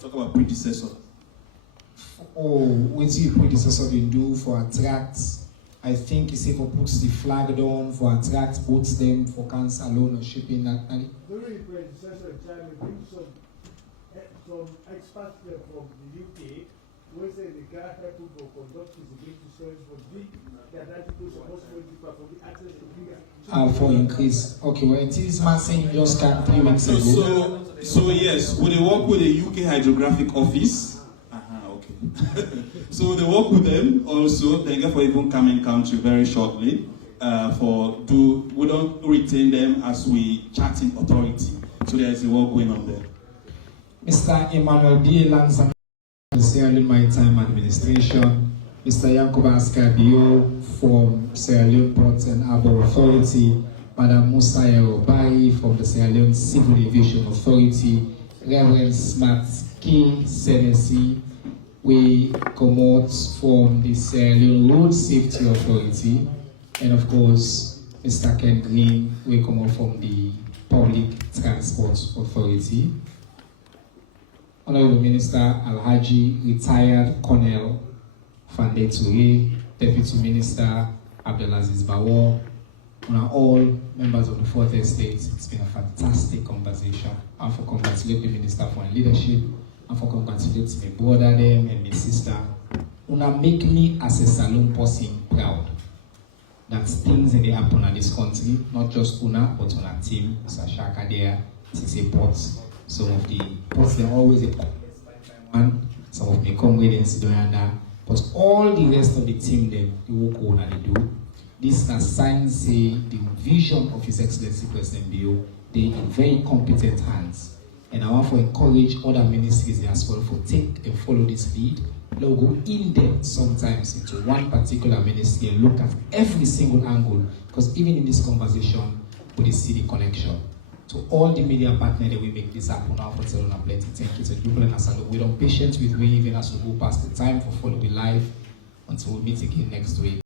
talk about predecessor. What your predecessor will do for attract. I think he said for puts the flag down for attract puts them for cancer loan or shipping that. During predecessor time, we bring some experts there from the UK. We say they can't help people conduct feasibility studies for the identical supposedly for the access to bigger. For increase. Okay, well, it is man saying just 3 weeks ago. So yes, we work with the UK Hydrographic Office. So they work with them also. They get for even coming country very shortly. We don't retain them as we chatting authority. So there is a work going on there. Mr. Emmanuel D. Lanza, the Sierra Leone Maritime Administration, Mr. Yankuba Askadio from Sierra Leone Port and Harbour Authority, Madam Musa Yobai from the Sierra Leone Civil Aviation Authority, Reverend Smart King Senesi, we come out from the Sierra Leone Road Safety Authority, and of course, Mr. Ken Green, we come out from the Public Transport Authority. Honorable Minister Alhaji retired Colonel Fande Toure, Deputy Minister Abdelaziz Bawor, and all members of the Fourth Estate, it's been a fantastic conversation. I want to congratulate the Minister for her leadership, and for congratulate my brother them and my sister. Una make me as a saloon person proud. That things that happen in this country, not just Una, but on our team, Sasha there, CC Ports. Some of the ports, they're always a one, some of them come with in Sidoyanda, but all the rest of the team, they work on and they do. This is sign say the vision of His Excellency President Bio, they in very competent hands. And I want to encourage other ministries as well for take and follow this lead. They'll go in depth sometimes into one particular ministry and look at every single angle, because even in this conversation, we see the connection. To all the media partners that we make this happen now for telling us plenty. Thank you to Jubal and Asalo. We're on patience with we even as we go past the time for following live until we meet again next week.